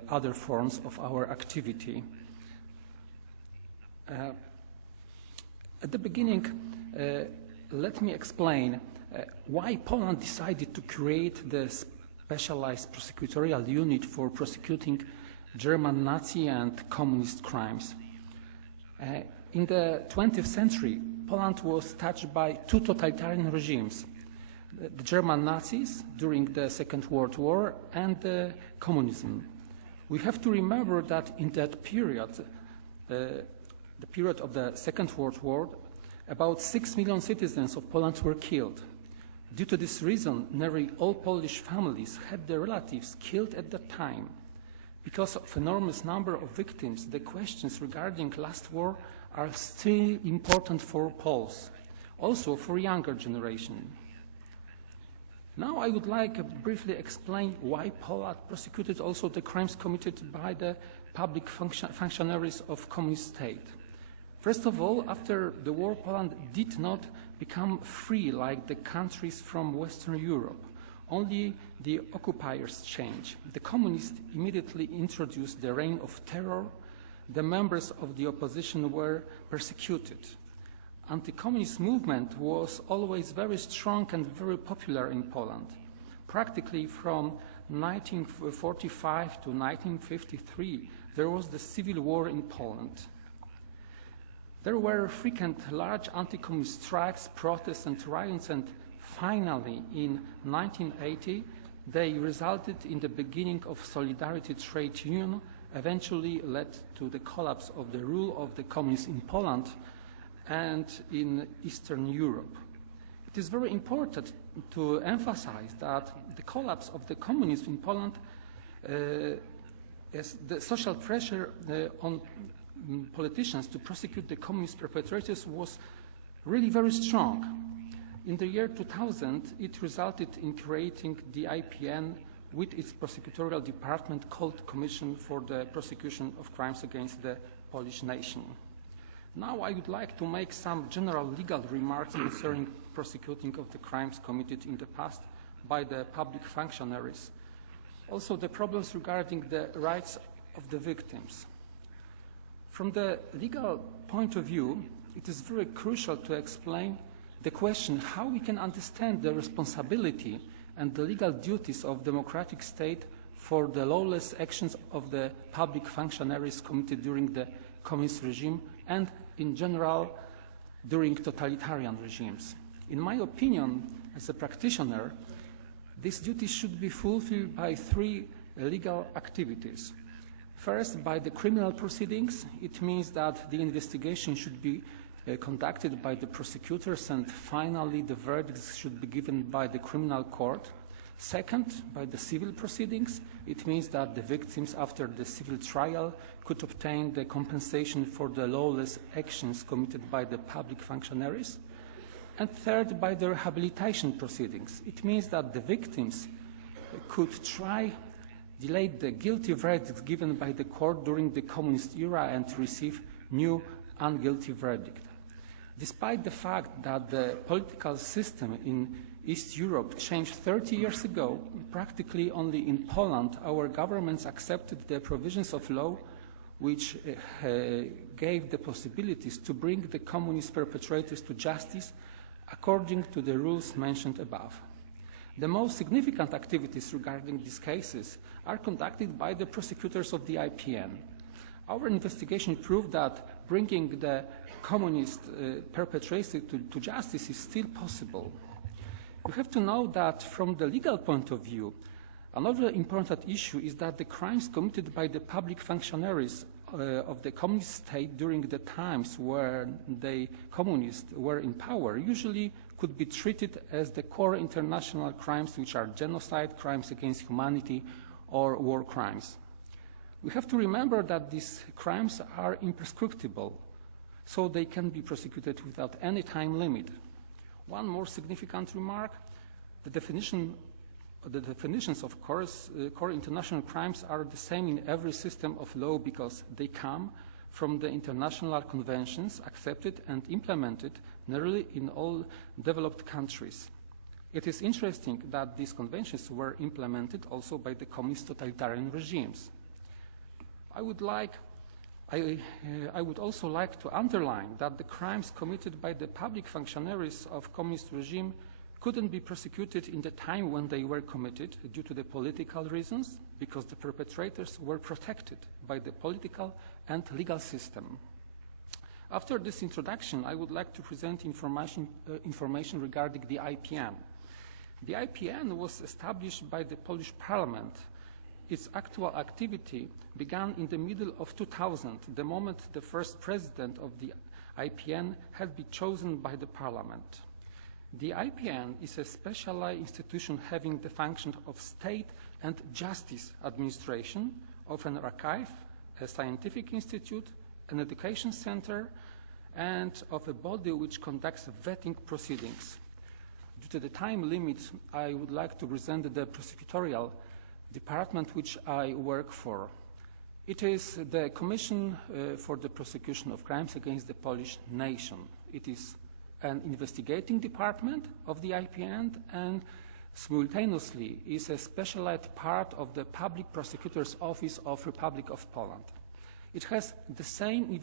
other forms of our activity. At the beginning, let me explain why Poland decided to create the specialized prosecutorial unit for prosecuting German Nazi and communist crimes. In the 20th century, Poland was touched by two totalitarian regimes, the German Nazis during the Second World War and communism. We have to remember that in that period, the period of the Second World War, about 6 million citizens of Poland were killed. Due to this reason, nearly all Polish families had their relatives killed at that time. Because of enormous number of victims, the questions regarding last war are still important for Poles, also for younger generation. Now I would like to briefly explain why Poland prosecuted also the crimes committed by the public functionaries of communist state. First of all, after the war, Poland did not become free like the countries from Western Europe. Only the occupiers changed. The communists immediately introduced the reign of terror. The members of the opposition were persecuted. Anti-communist movement was always very strong and very popular in Poland. Practically from 1945 to 1953, there was the civil war in Poland. There were frequent large anti-communist strikes, protests, and riots, and finally, in 1980, they resulted in the beginning of Solidarity trade union, eventually led to the collapse of the rule of the communists in Poland and in Eastern Europe. It is very important to emphasize that the collapse of the communists in Poland, as the social pressure on politicians to prosecute the communist perpetrators was really very strong. In the year 2000, it resulted in creating the IPN with its prosecutorial department called Commission for the Prosecution of Crimes Against the Polish Nation. Now I would like to make some general legal remarks concerning prosecuting of the crimes committed in the past by the public functionaries. Also the problems regarding the rights of the victims. From the legal point of view, it is very crucial to explain the question how we can understand the responsibility and the legal duties of democratic state for the lawless actions of the public functionaries committed during the communist regime and in general during totalitarian regimes. In my opinion, as a practitioner, this duty should be fulfilled by three legal activities. First, by the criminal proceedings. It means that the investigation should be conducted by the prosecutors, and finally the verdicts should be given by the criminal court. Second, by the civil proceedings. It means that the victims, after the civil trial, could obtain the compensation for the lawless actions committed by the public functionaries. And third, by the rehabilitation proceedings. It means that the victims could delay the guilty verdicts given by the court during the communist era and receive new unguilty verdict. Despite the fact that the political system in East Europe changed 30 years ago, practically only in Poland our governments accepted the provisions of law which gave the possibilities to bring the communist perpetrators to justice according to the rules mentioned above. The most significant activities regarding these cases are conducted by the prosecutors of the IPN. Our investigation proved that bringing the communist perpetrators to justice is still possible. You have to know that from the legal point of view, another important issue is that the crimes committed by the public functionaries of the communist state during the times where the communists were in power usually could be treated as the core international crimes, which are genocide, crimes against humanity, or war crimes. We have to remember that these crimes are imprescriptible, so they can be prosecuted without any time limit. One more significant remark, the definitions of core international crimes are the same in every system of law because they come from the international conventions accepted and implemented nearly in all developed countries. It is interesting that these conventions were implemented also by the communist totalitarian regimes. I would also like to underline that the crimes committed by the public functionaries of communist regime couldn't be prosecuted in the time when they were committed due to the political reasons, because the perpetrators were protected by the political and legal system. After this introduction, I would like to present information regarding the IPN. The IPN was established by the Polish Parliament. Its actual activity began in the middle of 2000, the moment the first president of the IPN had been chosen by the Parliament. The IPN is a specialized institution having the function of state and justice administration, of an archive, a scientific institute, an education center, and of a body which conducts vetting proceedings. Due to the time limit, I would like to present the prosecutorial department which I work for. It is the Commission for the Prosecution of Crimes Against the Polish Nation. It is an investigating department of the IPN and simultaneously is a specialized part of the Public Prosecutor's Office of Republic of Poland. It has the same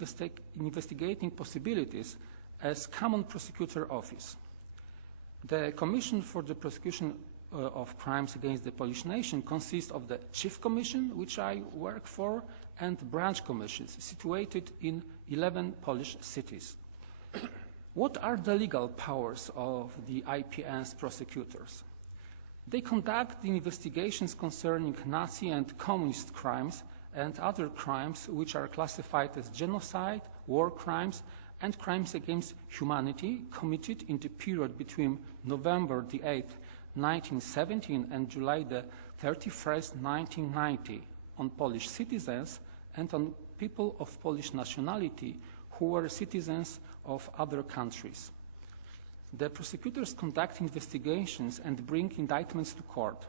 investigating possibilities as Common Prosecutor Office. The Commission for the Prosecution of crimes against the Polish nation consists of the Chief Commission, which I work for, and branch commissions situated in 11 Polish cities. What are the legal powers of the IPN's prosecutors? They conduct the investigations concerning Nazi and communist crimes and other crimes which are classified as genocide, war crimes, and crimes against humanity committed in the period between November the 8th, 1917 and July the 31st, 1990 on Polish citizens and on people of Polish nationality who were citizens of other countries. The prosecutors conduct investigations and bring indictments to court.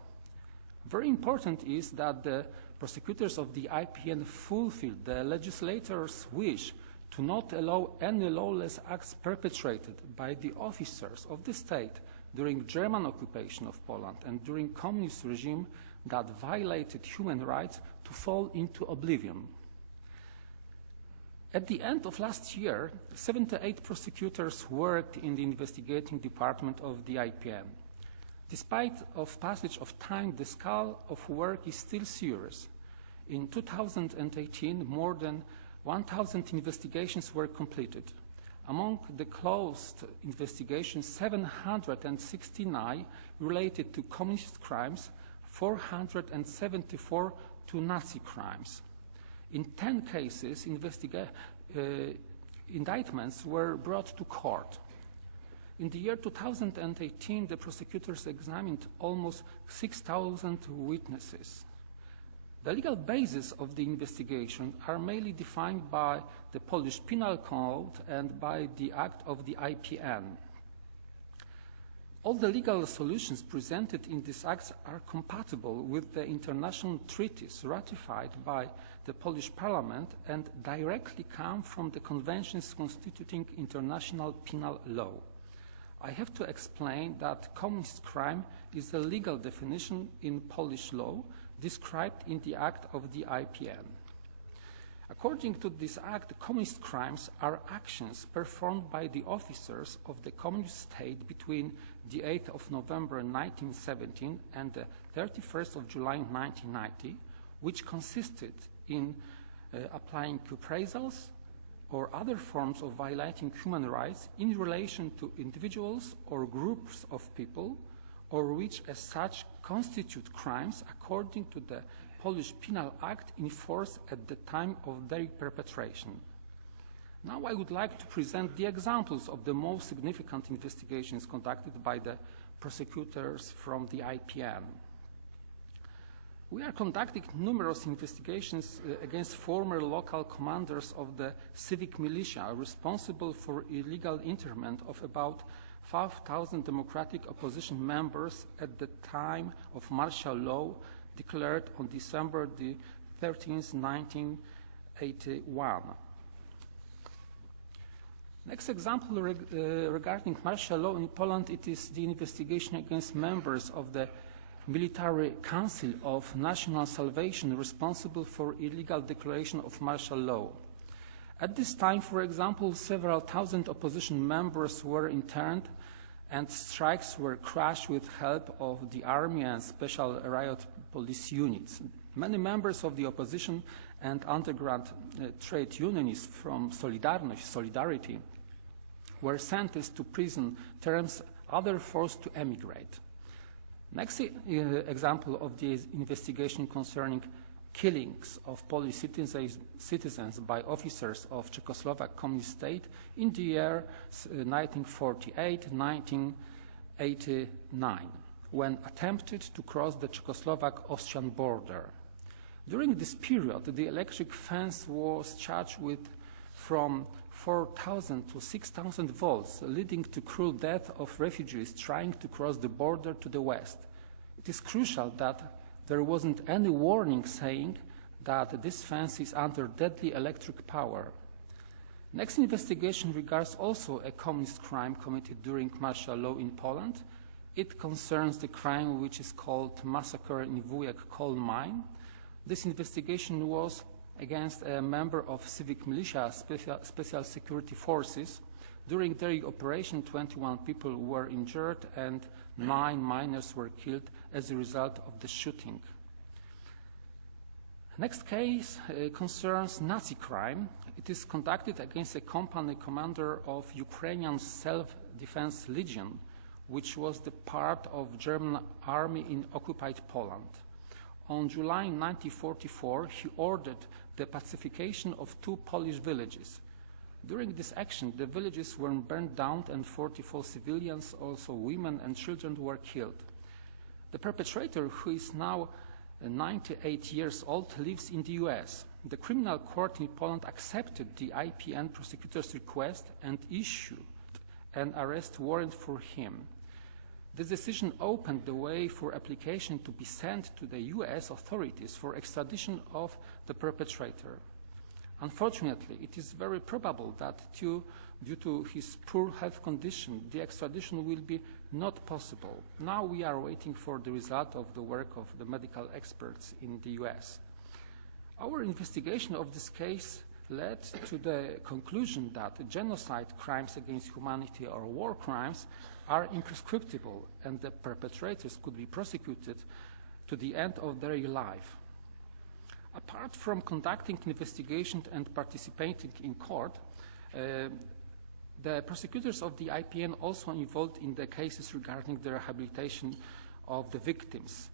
Very important is that the prosecutors of the IPN fulfill the legislator's wish to not allow any lawless acts perpetrated by the officers of the state during German occupation of Poland and during communist regime that violated human rights to fall into oblivion. At the end of last year, 78 prosecutors worked in the investigating department of the IPN. Despite of passage of time, the scale of work is still serious. In 2018, more than 1,000 investigations were completed. Among the closed investigations, 769 related to communist crimes, 474 to Nazi crimes. In 10 cases, indictments were brought to court. In the year 2018, the prosecutors examined almost 6,000 witnesses. The legal basis of the investigation are mainly defined by the Polish Penal Code and by the Act of the IPN. All the legal solutions presented in these acts are compatible with the international treaties ratified by the Polish Parliament and directly come from the conventions constituting international penal law. I have to explain that communist crime is a legal definition in Polish law described in the Act of the IPN. According to this act, communist crimes are actions performed by the officers of the communist state between the 8th of November 1917 and the 31st of July 1990, which consisted in applying reprisals or other forms of violating human rights in relation to individuals or groups of people, or which as such constitute crimes according to the Polish Penal Act in force at the time of their perpetration. Now I would like to present the examples of the most significant investigations conducted by the prosecutors from the IPN. We are conducting numerous investigations against former local commanders of the civic militia responsible for illegal internment of about 5,000 democratic opposition members at the time of martial law declared on December the 13th, 1981. Next example regarding martial law in Poland, it is the investigation against members of the Military Council of National Salvation responsible for illegal declaration of martial law. At this time, for example, several thousand opposition members were interned and strikes were crushed with help of the army and special riot police units. Many members of the opposition and underground trade unionists from Solidarity were sentenced to prison terms, others forced to emigrate. Next example of the investigation concerning killings of Polish citizens by officers of Czechoslovak Communist State in the year 1948-1989, when attempted to cross the Czechoslovak-Austrian border. During this period, the electric fence was charged with from 4,000 to 6,000 volts, leading to cruel death of refugees trying to cross the border to the west. It is crucial that there wasn't any warning saying that this fence is under deadly electric power. Next investigation regards also a communist crime committed during martial law in Poland. It concerns the crime which is called massacre in Wujek coal mine. This investigation was against a member of civic militia special security forces During the operation, 21 people were injured and 9 minors were killed as a result of the shooting. Next case concerns Nazi crime. It is conducted against a company commander of Ukrainian Self-Defense Legion, which was the part of German army in occupied Poland. On July 1944, he ordered the pacification of 2 Polish villages. During this action, the villages were burned down and 44 civilians, also women and children, were killed. The perpetrator, who is now 98 years old, lives in the US. The criminal court in Poland accepted the IPN prosecutor's request and issued an arrest warrant for him. This decision opened the way for application to be sent to the US authorities for extradition of the perpetrator. Unfortunately, it is very probable that due to his poor health condition, the extradition will be not possible. Now we are waiting for the result of the work of the medical experts in the US. Our investigation of this case led to the conclusion that genocide, crimes against humanity, or war crimes are imprescriptible and the perpetrators could be prosecuted to the end of their life. Apart from conducting investigations and participating in court, the prosecutors of the IPN also involved in the cases regarding the rehabilitation of the victims.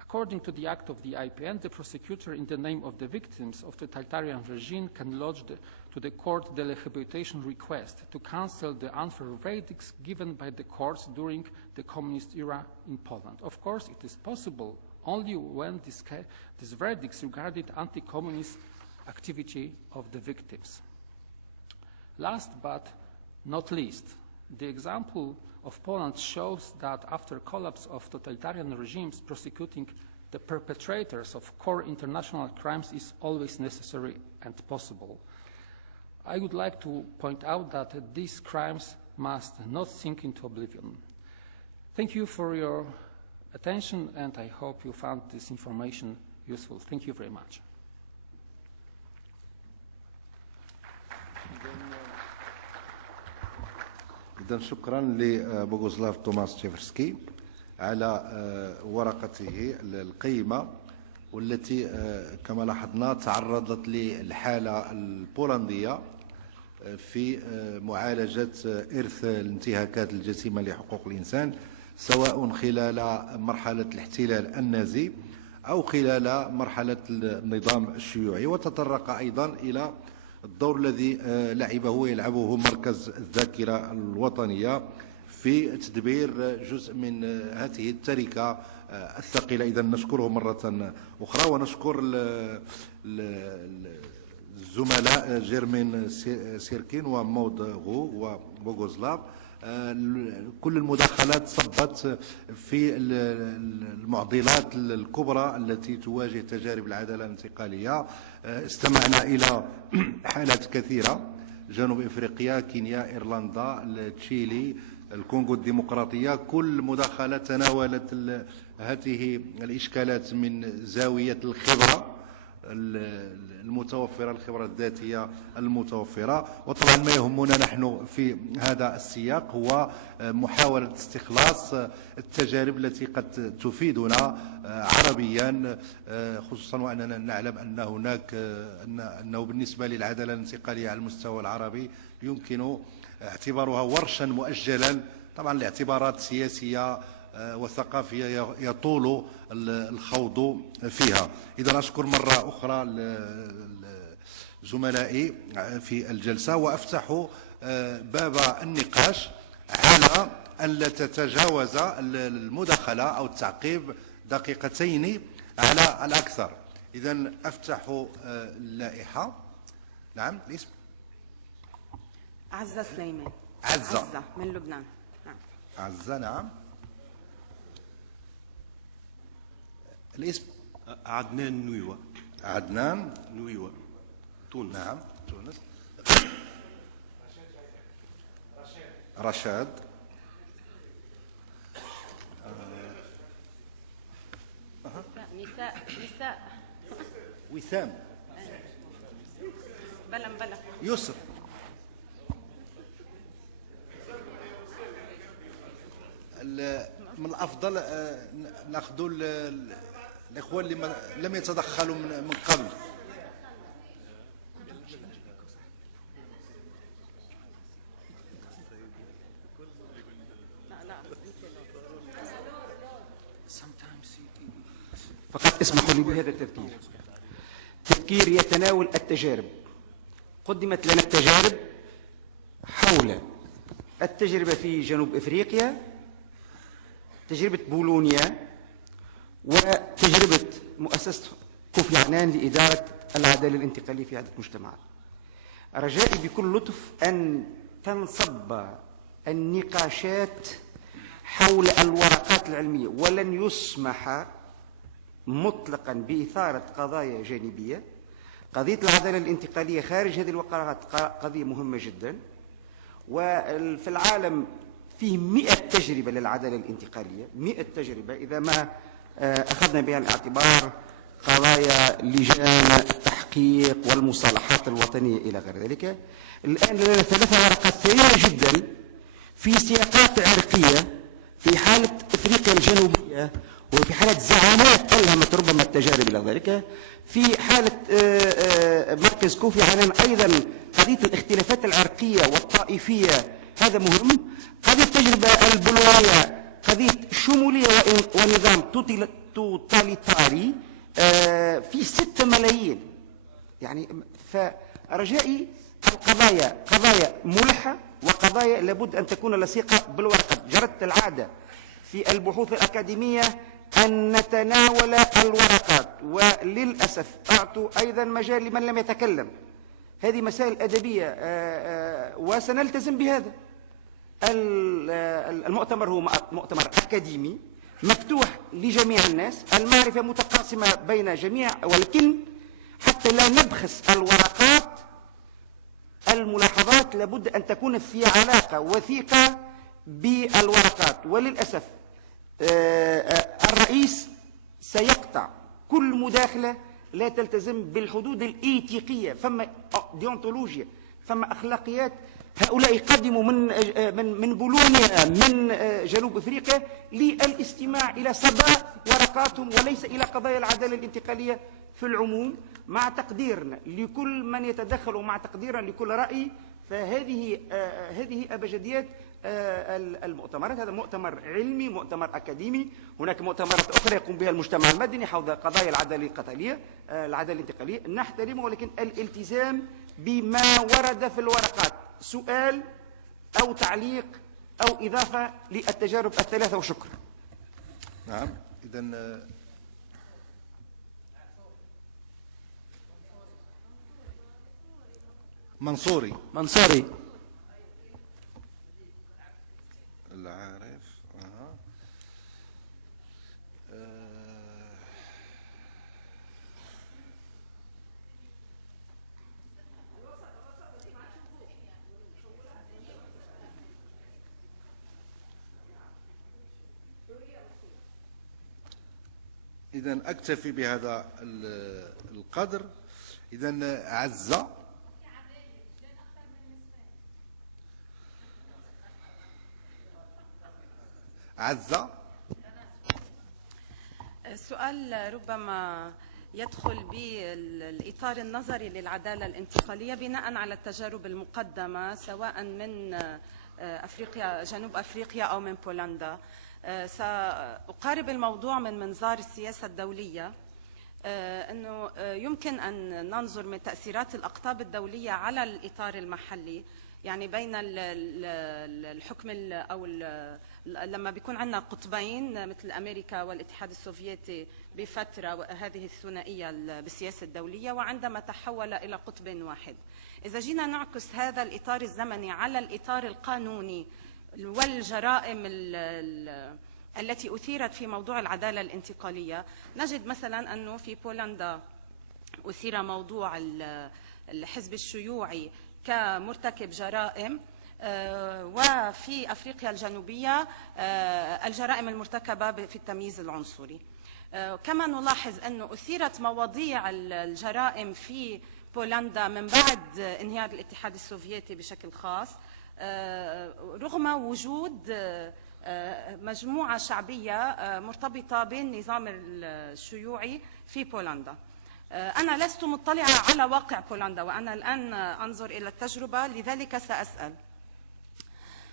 According to the act of the IPN, the prosecutor, in the name of the victims of the totalitarian regime, can lodge to the court the rehabilitation request to cancel the unfair verdicts given by the courts during the communist era in Poland. Of course, it is possible only when these verdicts regarded anti-communist activity of the victims. Last but not least, the example of Poland shows that after collapse of totalitarian regimes, prosecuting the perpetrators of core international crimes is always necessary and possible. I would like to point out that these crimes must not sink into oblivion. Thank you for your attention, and I hope you found this information useful. Thank you very much. إذن شكرا لبوغوزلاف توماس تشيفرسكي على ورقته القيمة والتي كما لاحظنا تعرضت للحالة البولندية في معالجة إرث الانتهاكات الجسيمة لحقوق الإنسان، سواء خلال مرحلة الاحتلال النازي أو خلال مرحلة النظام الشيوعي، وتطرق أيضا إلى الدور الذي لعبه ويلعبه مركز الذاكرة الوطنية في تدبير جزء من هذه التركة الثقيلة. إذن نشكره مرة أخرى، ونشكر الزملاء جيرمي سيركن ومود غو وبوغوزلاف. كل المداخلات صبت في المعضلات الكبرى التي تواجه تجارب العدالة الانتقالية. استمعنا إلى حالات كثيرة: جنوب إفريقيا، كينيا، إيرلندا، تشيلي، الكونغو الديمقراطية. كل مداخلة تناولت هذه الإشكالات من زاوية الخبرة المتوفرة، الخبرة الذاتية المتوفرة. وطبعا ما يهمنا نحن في هذا السياق هو محاولة استخلاص التجارب التي قد تفيدنا عربيا، خصوصا وأننا نعلم أن هناك أنه بالنسبة للعدالة الانتقالية على المستوى العربي يمكن اعتبارها ورشا مؤجلا. طبعا الاعتبارات السياسية وثقافية يطول الخوض فيها. إذا أشكر مرة أخرى زملائي في الجلسة، وأفتح باب النقاش على أن لا تتجاوز المداخلة أو التعقيب دقيقتين على الأكثر. إذا أفتح اللائحة. نعم، الاسم عزة سليمان. عزة من لبنان. نعم. عزة. نعم. الاسم عدنان نويوة. عدنان نويوة، تونس. نعم، تونس. رشاد. نساء وسام. بلا يسر. من الافضل ناخذوا الاخوان اللي لم يتدخلوا من قبل. فقط اسمحوا لي بهذا التذكير. تذكير يتناول التجارب. قدمت لنا التجارب حول التجربة في جنوب إفريقيا، تجربة بولونيا، وتجربة مؤسسة كوفي عنان لإدارة العدالة الانتقالية في عدة مجتمعات. رجائي بكل لطف أن تنصب النقاشات حول الورقات العلمية، ولن يسمح مطلقا بإثارة قضايا جانبية. قضية العدالة الانتقالية خارج هذه الورقات قضية مهمة جدا، وفي العالم فيه 100 تجربة للعدالة الانتقالية، 100 تجربة إذا ما أخذنا بها الاعتبار قضايا لجان التحقيق والمصالحات الوطنية إلى غير ذلك. الآن لنا 3 ورقات ثرية جدا في سياقات عرقية في حالة إفريقيا الجنوبية، وفي حالة زعامات ألهمت ربما التجارب إلى ذلك، في حالة مركز كوفي عنان أيضا قضية الاختلافات العرقية والطائفية، هذا مهم. قضية التجربة البولونية قضية شمولية ونظام توتاليتاري في 6 ملايين. يعني فرجائي القضايا قضايا ملحة، وقضايا لابد أن تكون لصيقة بالورقة. جرت العادة في البحوث الأكاديمية أن نتناول الورقات، وللأسف أعطوا أيضا مجال لمن لم يتكلم. هذه مسائل أدبية وسنلتزم بهذا. المؤتمر هو مؤتمر أكاديمي مفتوح لجميع الناس، المعرفة متقاسمة بين جميع، ولكن حتى لا نبخس الورقات الملاحظات لابد أن تكون في علاقة وثيقة بالورقات. وللأسف الرئيس سيقطع كل مداخلة لا تلتزم بالحدود الإيثيقية. فما ديونتولوجيا، فما أخلاقيات. هؤلاء قدموا من بولونيا، من جنوب إفريقيا، للاستماع إلى صدى ورقاتهم وليس إلى قضايا العدالة الانتقالية في العموم. مع تقديرنا لكل من يتدخل ومع تقديرنا لكل رأي، فهذه أبجديات المؤتمرات. هذا مؤتمر علمي، مؤتمر أكاديمي. هناك مؤتمرات أخرى يقوم بها المجتمع المدني حول قضايا العدالة الانتقالية، نحترمه، ولكن الالتزام بما ورد في الورقات. سؤال أو تعليق أو إضافة للتجارب ال3، وشكرا. نعم، إذن منصوري العارف. إذن أكتفي بهذا القدر. إذن عزة. السؤال ربما يدخل بالإطار النظري للعدالة الانتقالية بناء على التجارب المقدمة سواء من أفريقيا، جنوب أفريقيا أو من بولندا. سأقارب الموضوع من منظار السياسة الدولية، أنه يمكن أن ننظر من تأثيرات الأقطاب الدولية على الإطار المحلي. يعني بين الحكم أو لما بيكون عندنا قطبين مثل أمريكا والاتحاد السوفيتي بفترة هذه الثنائية بالسياسة الدولية، وعندما تحول إلى قطب واحد. إذا جينا نعكس هذا الإطار الزمني على الإطار القانوني والجرائم التي أثيرت في موضوع العدالة الانتقالية، نجد مثلا أنه في بولندا أثير موضوع الحزب الشيوعي كمرتكب جرائم، وفي أفريقيا الجنوبية الجرائم المرتكبة في التمييز العنصري. كما نلاحظ أنه أثيرت مواضيع الجرائم في بولندا من بعد انهيار الاتحاد السوفيتي بشكل خاص، رغم وجود مجموعة شعبية مرتبطة بالنظام الشيوعي في بولندا. أنا لست مطلعة على واقع بولندا، وأنا الآن أنظر إلى التجربة، لذلك سأسأل: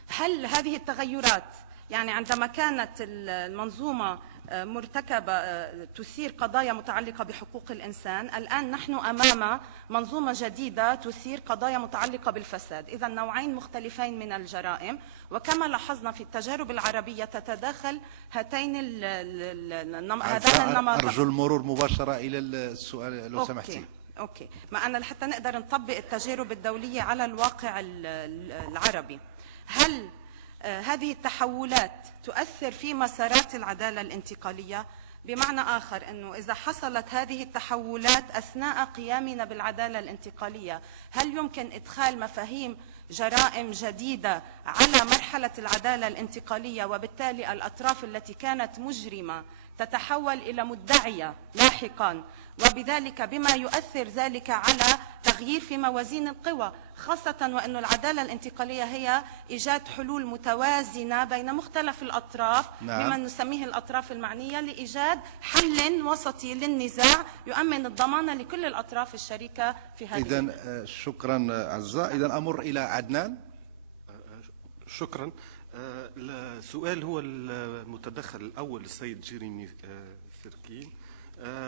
هل هذه التغيرات، يعني عندما كانت المنظومة مرتكبة تثير قضايا متعلقة بحقوق الإنسان، الآن نحن أمام منظومة جديدة تثير قضايا متعلقة بالفساد، إذا نوعين مختلفين من الجرائم. وكما لاحظنا في التجارب العربية تتداخل هذان النمطين. أرجو المرور مباشرة إلى السؤال لو سمحتي. أوكي. ما أنا حتى نقدر نطبق التجارب الدولية على الواقع العربي. هل هذه التحولات تؤثر في مسارات العدالة الانتقالية؟ بمعنى آخر، أنه إذا حصلت هذه التحولات أثناء قيامنا بالعدالة الانتقالية، هل يمكن إدخال مفاهيم جرائم جديدة على مرحلة العدالة الانتقالية، وبالتالي الأطراف التي كانت مجرمة تتحول إلى مدعية لاحقا، وبذلك بما يؤثر ذلك على تغيير في موازين القوى، خاصة وأن العدالة الانتقالية هي إيجاد حلول متوازنة بين مختلف الأطراف، بما نسميه الأطراف المعنية، لإيجاد حل وسطي للنزاع يؤمن الضمان لكل الأطراف الشريكة في هذه. إذن شكرا عزة. إذن أمر إلى عدنان. شكرا. السؤال هو المتدخل الأول السيد جيرمي سيركن.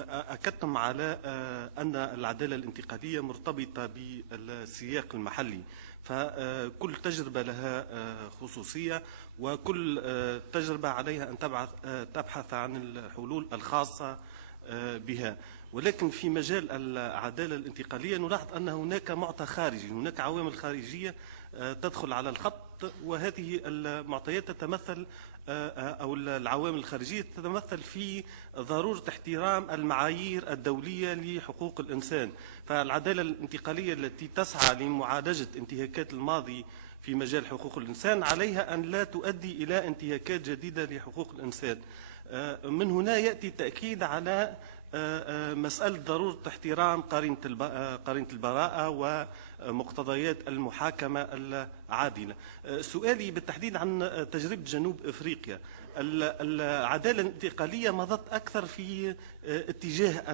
أكدتم على أن العدالة الانتقالية مرتبطة بالسياق المحلي، فكل تجربة لها خصوصية، وكل تجربة عليها أن تبحث عن الحلول الخاصة بها. ولكن في مجال العدالة الانتقالية نلاحظ أن هناك معطى خارجي، هناك عوامل خارجية تدخل على الخط، وهذه المعطيات تتمثل أو العوامل الخارجية تتمثل في ضرورة احترام المعايير الدولية لحقوق الإنسان. فالعدالة الانتقالية التي تسعى لمعالجة انتهاكات الماضي في مجال حقوق الإنسان عليها أن لا تؤدي إلى انتهاكات جديدة لحقوق الإنسان. من هنا يأتي التأكيد على مسألة ضرورة احترام قرينة البراءة ومقتضيات المحاكمة العادلة. سؤالي بالتحديد عن تجربة جنوب أفريقيا. العدالة الانتقالية مضت أكثر في اتجاه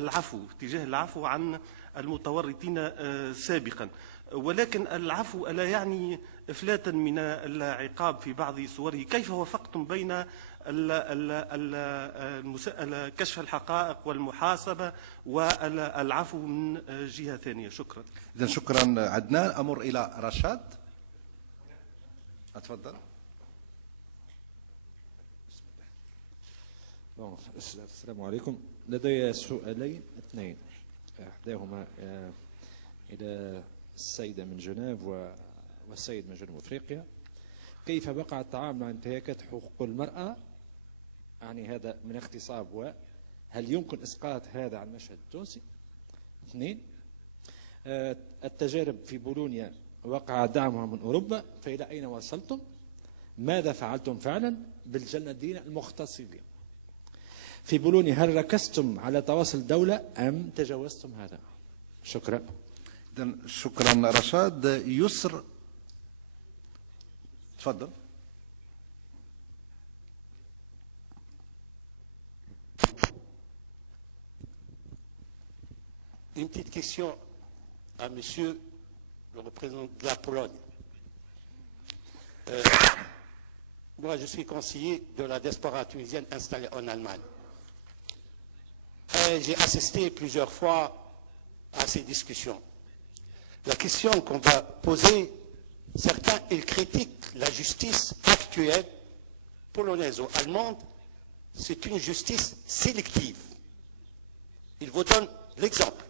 العفو عن المتورطين سابقا، ولكن العفو ألا يعني إفلاتا من العقاب في بعض صوره. كيف وفقتم بين كشف الحقائق والمحاسبة والعفو من جهة ثانية؟ شكرا. إذن شكرا عدنان. أمر إلى رشاد. أتفضل. السلام عليكم. لدي سؤالين اثنين، احداهما الى السيده من جنيف والسيد من جنوب افريقيا. كيف وقع التعامل مع انتهاكات حقوق المراه؟ يعني هذا من اغتصاب، وهل يمكن اسقاط هذا على المشهد التونسي؟ اثنين، التجارب في بولونيا وقع دعمها من اوروبا، فالى اين وصلتم؟ ماذا فعلتم فعلا بالجندين المغتصبين؟ في بولونيا هل ركزتم على تواصل دولة أم تجاوزتم هذا؟ شكرا. إذن شكرا رشاد. يسر تفضل. Une petite question à monsieur le représentant de la Pologne. Moi, je suis conseiller de la diaspora tunisienne installée en Allemagne. J'ai assisté plusieurs fois à ces discussions. La question qu'on va poser, certains, ils critiquent la justice actuelle, polonaise ou allemande. C'est une justice sélective. Ils vous donnent l'exemple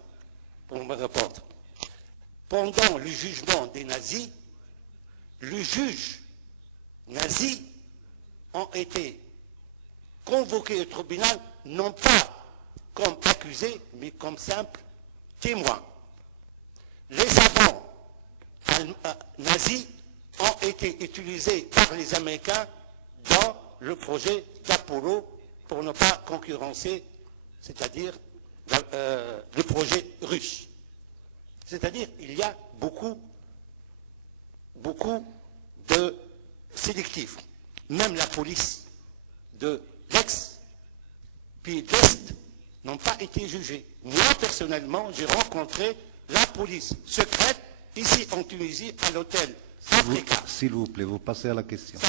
pour me répondre. Pendant le jugement des nazis, les juges nazis ont été convoqués au tribunal, non pas comme accusés, mais comme simples témoins. Les savants nazis ont été utilisés par les Américains dans le projet d'Apollo pour ne pas concurrencer, c'est-à-dire le projet russe. C'est-à-dire qu'il y a beaucoup de sélectifs. même la police de l'ex-Pays de l'Est n'ont pas été jugés. Moi, personnellement, j'ai rencontré la police secrète ici en Tunisie, à l'hôtel Africa. S'il vous plaît, vous passez à la question.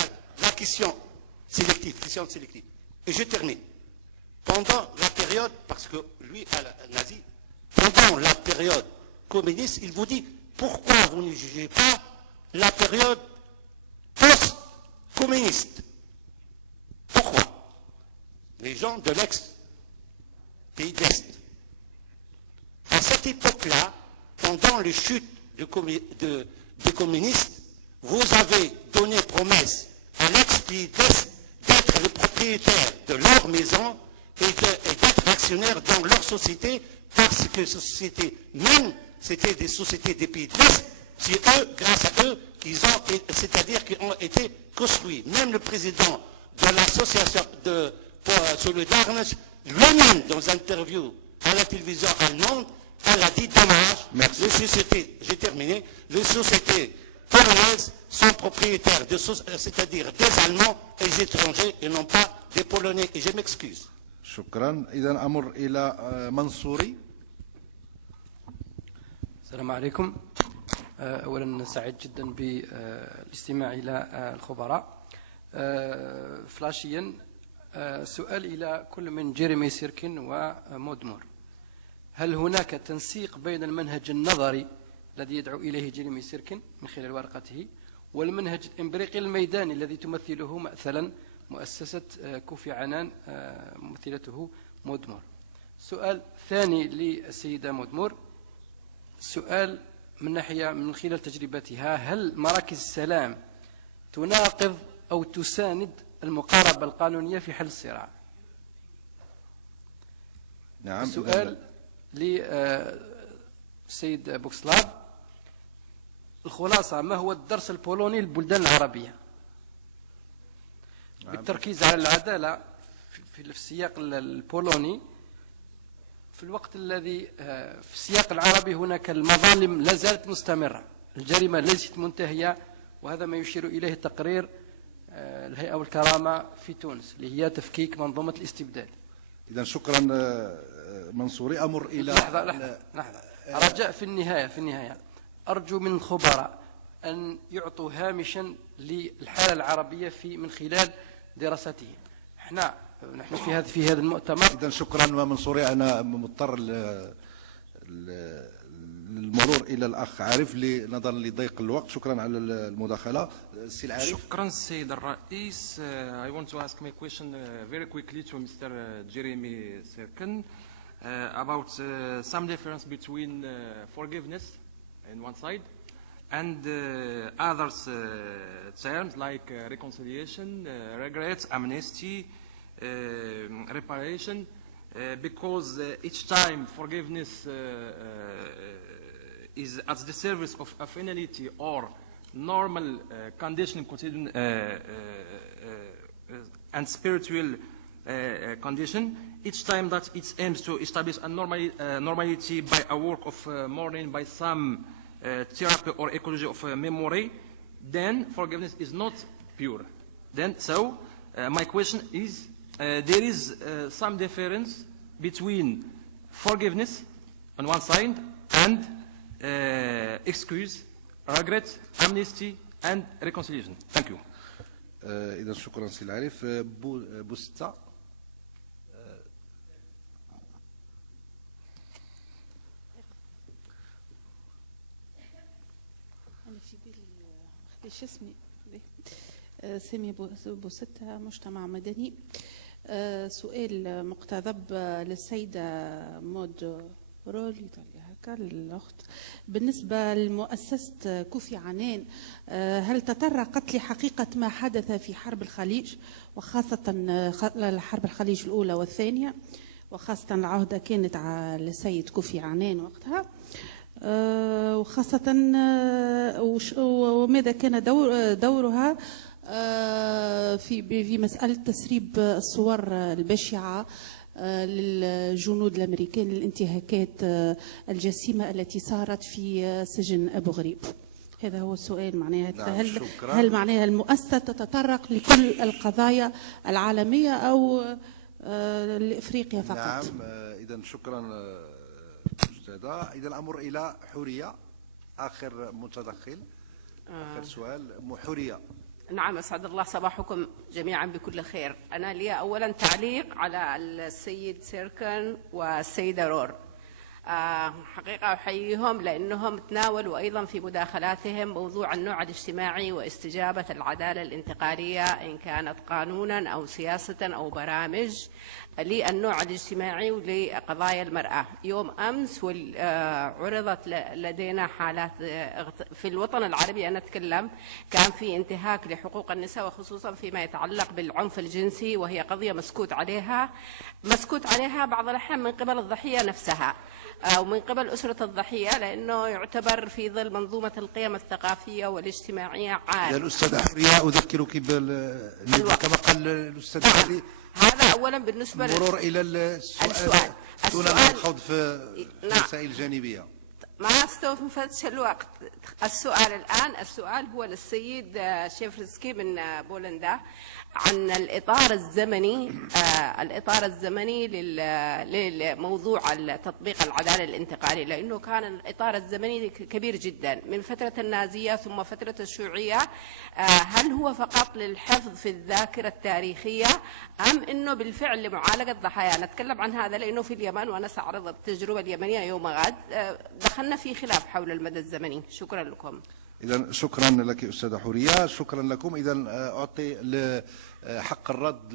La question sélective, Et je termine. Pendant la période, parce que lui, nazi, pendant la période communiste, il vous dit pourquoi vous ne jugez pas la période post-communiste. Pourquoi? Les gens de l'ex-Pays de l'Est. À cette époque-là, pendant les chutes des communistes, vous avez donné promesse à l'ex-Pays de l'Est d'être le propriétaire de leur maison et d'être actionnaire dans leur société, parce que ces sociétés, même c'était des sociétés des pays de l'Est, c'est eux, grâce à eux, c'est-à-dire qui ont été construits. Même le président de l'association de Solidarność, lui-même, dans une interview à la télévision allemande, elle a dit dommage, les sociétés, j'ai terminé, les sociétés polonaises sont propriétaires, c'est-à-dire des Allemands et des étrangers et non pas des Polonais. Et je m'excuse. شكرا. إذا أمر إلى منصوري. السلام عليكم. أولا سعيد جدا بالاستماع إلى الخبراء. فلاشيا سؤال إلى كل من جيرمي سيركن ومؤتمر. هل هناك تنسيق بين المنهج النظري الذي يدعو إليه جيرمي سيركن من خلال ورقته والمنهج الإمبريقي الميداني الذي تمثله مثلا مؤسسة كوفي عنان ممثلته مؤتمر؟ سؤال ثاني للسيدة مؤتمر، سؤال من ناحية من خلال تجربتها، هل مراكز السلام تناقض أو تساند المقاربة القانونية في حل الصراع؟ نعم. سؤال للسيد بوكسلاف، الخلاصة ما هو الدرس البولوني للبلدان العربية بالتركيز على العدالة في السياق البولوني، في الوقت الذي في السياق العربي هناك المظالم لا زالت مستمرة، الجريمة ليست منتهية، وهذا ما يشير إليه تقرير الهيئة والكرامة في تونس اللي هي تفكيك منظومة الاستبداد. إذا شكرا منصوري. أمر إلى لحظة. رجاء في النهاية أرجو من الخبراء أن يعطوا هامشا للحالة العربية من خلال دراستهم. نحن في هذا المؤتمر. إذا شكرا منصوري. أنا مضطر للمرور إلى الأخ عارف نظرا لضيق الوقت. شكرا على المداخلة. السي العارف. شكرا السيد الرئيس. I want to ask my question very quickly to Mr. Jérôme Sirken about some difference between forgiveness on one side and other terms like reconciliation, regrets, amnesty, reparation, because each time forgiveness is at the service of a finality or normal condition considered and spiritual condition, each time that it aims to establish a normality by a work of mourning, by some therapy or ecology of memory, then forgiveness is not pure. So my question is, there is some difference between forgiveness on one side and excuse, regret, amnesty and reconciliation. Thank you. إذا شكرا سي العارف. بوستا. شو اسمي؟ سامي بوستة، مجتمع مدني. سؤال مقتضب للسيدة مود رولي هكا الأخت، بالنسبة لمؤسسة كوفي عنان، هل تطرقت لحقيقة ما حدث في حرب الخليج، وخاصة حرب الخليج الأولى والثانية، وخاصة العهدة كانت على السيد كوفي عنان وقتها، وخاصة وماذا كان دورها في مسألة تسريب الصور البشعة للجنود الأمريكان للانتهاكات الجسيمة التي صارت في سجن أبو غريب. هذا هو السؤال معناها. نعم، هل معناها المؤسسة تتطرق لكل القضايا العالمية أو لإفريقيا فقط؟ نعم، إذا شكرا أستاذة. إذا الأمر إلى حورية، آخر متدخل، آخر سؤال. حورية. نعم، أسعد الله صباحكم جميعا بكل خير. أنا لي أولا تعليق على السيد سيركن والسيدة رور. حقيقة أحييهم لأنهم تناولوا أيضا في مداخلاتهم موضوع النوع الاجتماعي واستجابة العدالة الانتقالية إن كانت قانونا أو سياسة أو برامج للنوع الاجتماعي ولقضايا المرأة. يوم أمس عرضت لدينا حالات في الوطن العربي، أنا أتكلم، كان في انتهاك لحقوق النساء وخصوصا فيما يتعلق بالعنف الجنسي، وهي قضية مسكوت عليها بعض الأحيان من قبل الضحية نفسها أو من قبل أسرة الضحية، لأنه يعتبر في ظل منظومة القيم الثقافية والاجتماعية عار. الأستاذة حورية، أذكرك كما قال الأستاذ علي. هذا أولا بالنسبة مرور إلى السؤال دون الخوض في مسائل جانبية. ما استوفيتش الوقت. السؤال هو للسيد شيفرسكي من بولندا عن الإطار الزمني لموضوع تطبيق العدالة الانتقالية، لأنه كان الإطار الزمني كبير جدا من فترة النازية ثم فترة الشيوعية. هل هو فقط للحفظ في الذاكرة التاريخية أم أنه بالفعل لمعالجة ضحايا؟ نتكلم عن هذا لأنه في اليمن، وأنا سأعرض التجربة اليمنية يوم غد، دخلنا في خلاف حول المدى الزمني. شكرا لكم. إذا شكرا لك أستاذة حورية، شكرا لكم. إذا أعطي حق الرد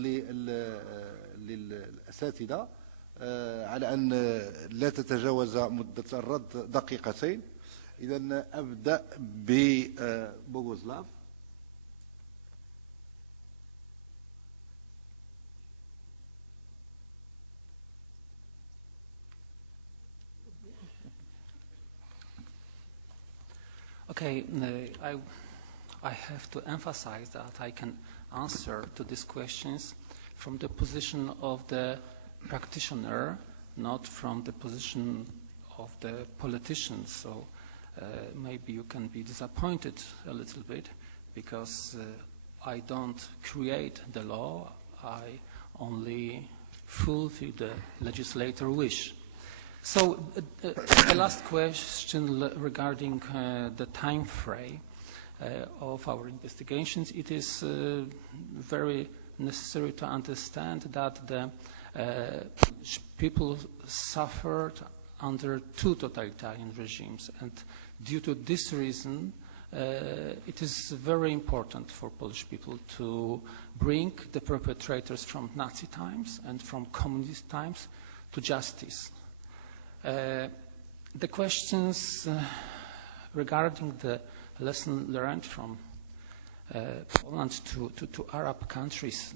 للأساتذة على أن لا تتجاوز مدة الرد دقيقتين. إذا أبدأ ببوغوزلاف. Okay, I have to emphasize that I can answer to these questions from the position of the practitioner, not from the position of the politician. So maybe you can be disappointed a little bit because I don't create the law, I only fulfill the legislator wish. So the last question regarding the time frame of our investigations, it is very necessary to understand that the people suffered under two totalitarian regimes, and due to this reason it is very important for Polish people to bring the perpetrators from Nazi times and from communist times to justice. The questions regarding the lesson learned from Poland to Arab countries,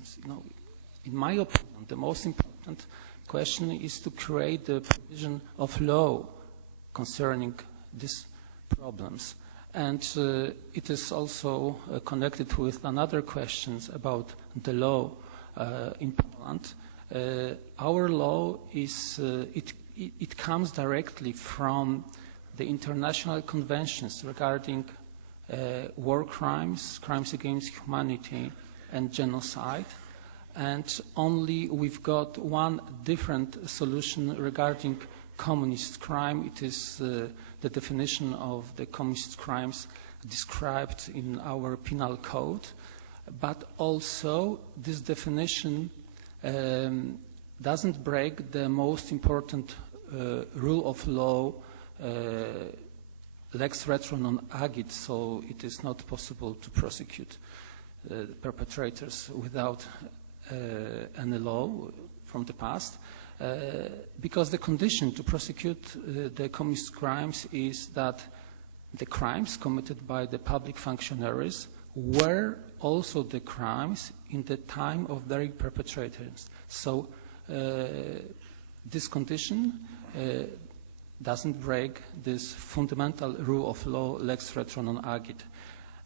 in my opinion, the most important question is to create the provision of law concerning these problems. And it is also connected with another questions about the law in Poland. Our law is, it comes directly from the international conventions regarding war crimes, crimes against humanity, and genocide. And only we've got one different solution regarding communist crime. It is the definition of the communist crimes described in our penal code. But also this definition doesn't break the most important rule of law, lex retro non agit, so it is not possible to prosecute perpetrators without any law from the past, because the condition to prosecute the communist crimes is that the crimes committed by the public functionaries were also the crimes in the time of their perpetrators. So this condition doesn't break this fundamental rule of law, lex retro non agit.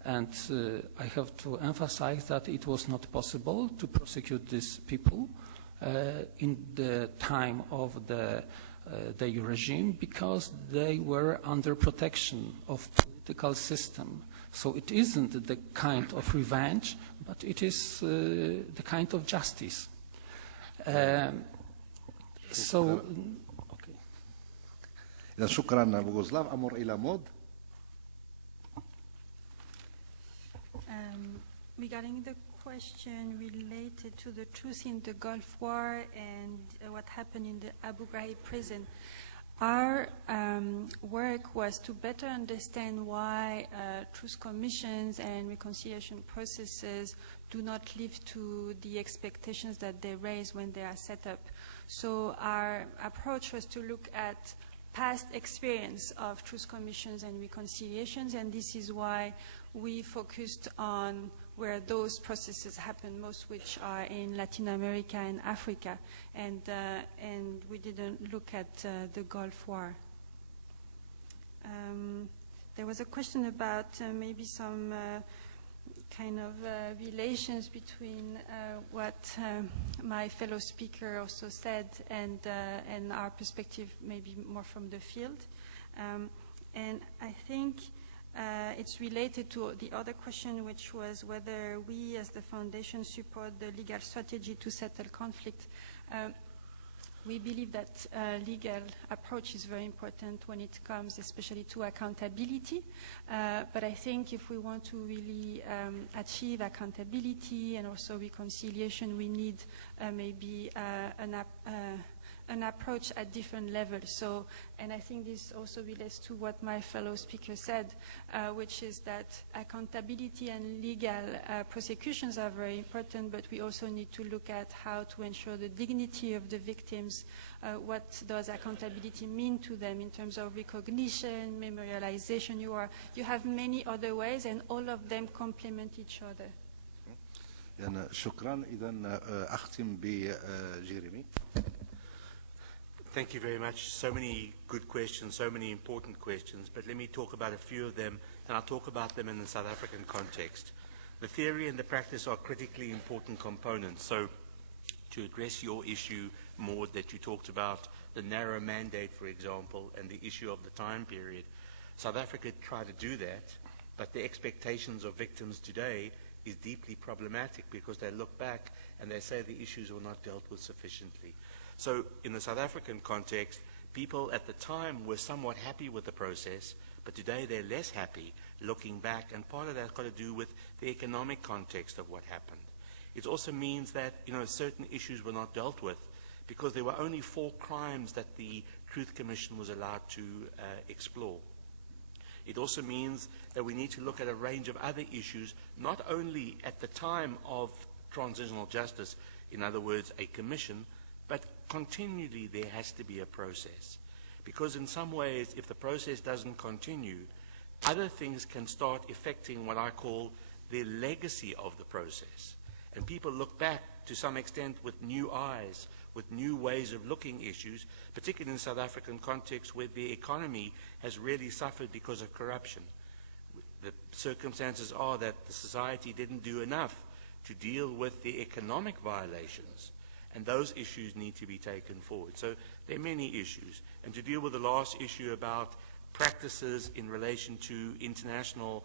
And I have to emphasize that it was not possible to prosecute these people in the time of the regime because they were under protection of political system. So it isn't the kind of revenge, but it is the kind of justice. إذا شكرا بوغوزلاف. أمر إلى مود. Regarding the question related to the truth in the Gulf War and what happened in the Abu Ghraib prison, our work was to better understand why truth commissions and reconciliation processes do not live to the expectations that they raise when they are set up. So our approach was to look at past experience of truth commissions and reconciliations, and this is why we focused on where those processes happen most, which are in Latin America and Africa, and we didn't look at the Gulf War. There was a question about maybe some kind of relations between what my fellow speaker also said and our perspective, maybe more from the field. And I think it's related to the other question, which was whether we as the foundation support the legal strategy to settle conflict. We believe that legal approach is very important when it comes especially to accountability. But I think if we want to really achieve accountability and also reconciliation, we need maybe an approach at different levels. So, and I think this also relates to what my fellow speaker said, which is that accountability and legal prosecutions are very important, but we also need to look at how to ensure the dignity of the victims. What does accountability mean to them in terms of recognition, memorialization? You have many other ways, and all of them complement each other. يعني شكرا. إذا أختم بجيرمي. Thank you very much. So many good questions, so many important questions, but let me talk about a few of them, and I'll talk about them in the South African context. The theory and the practice are critically important components. So to address your issue more that you talked about, the narrow mandate, for example, and the issue of the time period, South Africa tried to do that, but the expectations of victims today is deeply problematic because they look back and they say the issues were not dealt with sufficiently. So in the South African context, people at the time were somewhat happy with the process, but today they're less happy looking back, and part of that's got to do with the economic context of what happened. It also means that, certain issues were not dealt with because there were only 4 crimes that the Truth Commission was allowed to explore. It also means that we need to look at a range of other issues, not only at the time of transitional justice, in other words, a commission, but continually there has to be a process. Because in some ways, if the process doesn't continue, other things can start affecting what I call the legacy of the process. And people look back to some extent with new eyes, with new ways of looking issues, particularly in the South African context where the economy has really suffered because of corruption. The circumstances are that the society didn't do enough to deal with the economic violations, and those issues need to be taken forward. So there are many issues. And to deal with the last issue about practices in relation to international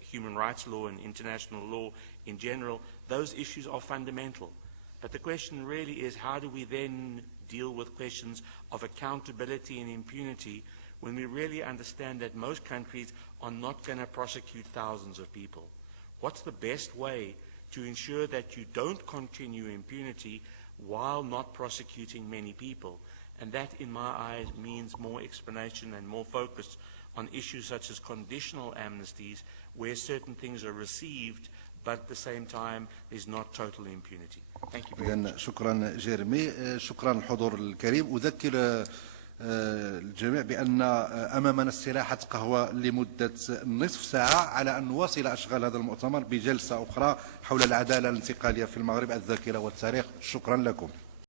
human rights law and international law in general, those issues are fundamental. But the question really is, how do we then deal with questions of accountability and impunity when we really understand that most countries are not going to prosecute thousands of people? What's the best way to ensure that you don't continue impunity while not prosecuting many people? And that, in my eyes, means more explanation and more focus on issues such as conditional amnesties, where certain things are received, but at the same time, there's not total impunity. Thank you very much. شكرا جيرمي. شكرا الحضور الكريم. أذكر الجميع بأن أمامنا استراحة قهوة لمدة نصف ساعة على أن نواصل أشغال هذا المؤتمر بجلسة أخرى حول العدالة الانتقالية في المغرب، الذاكرة والتاريخ. شكرا لكم.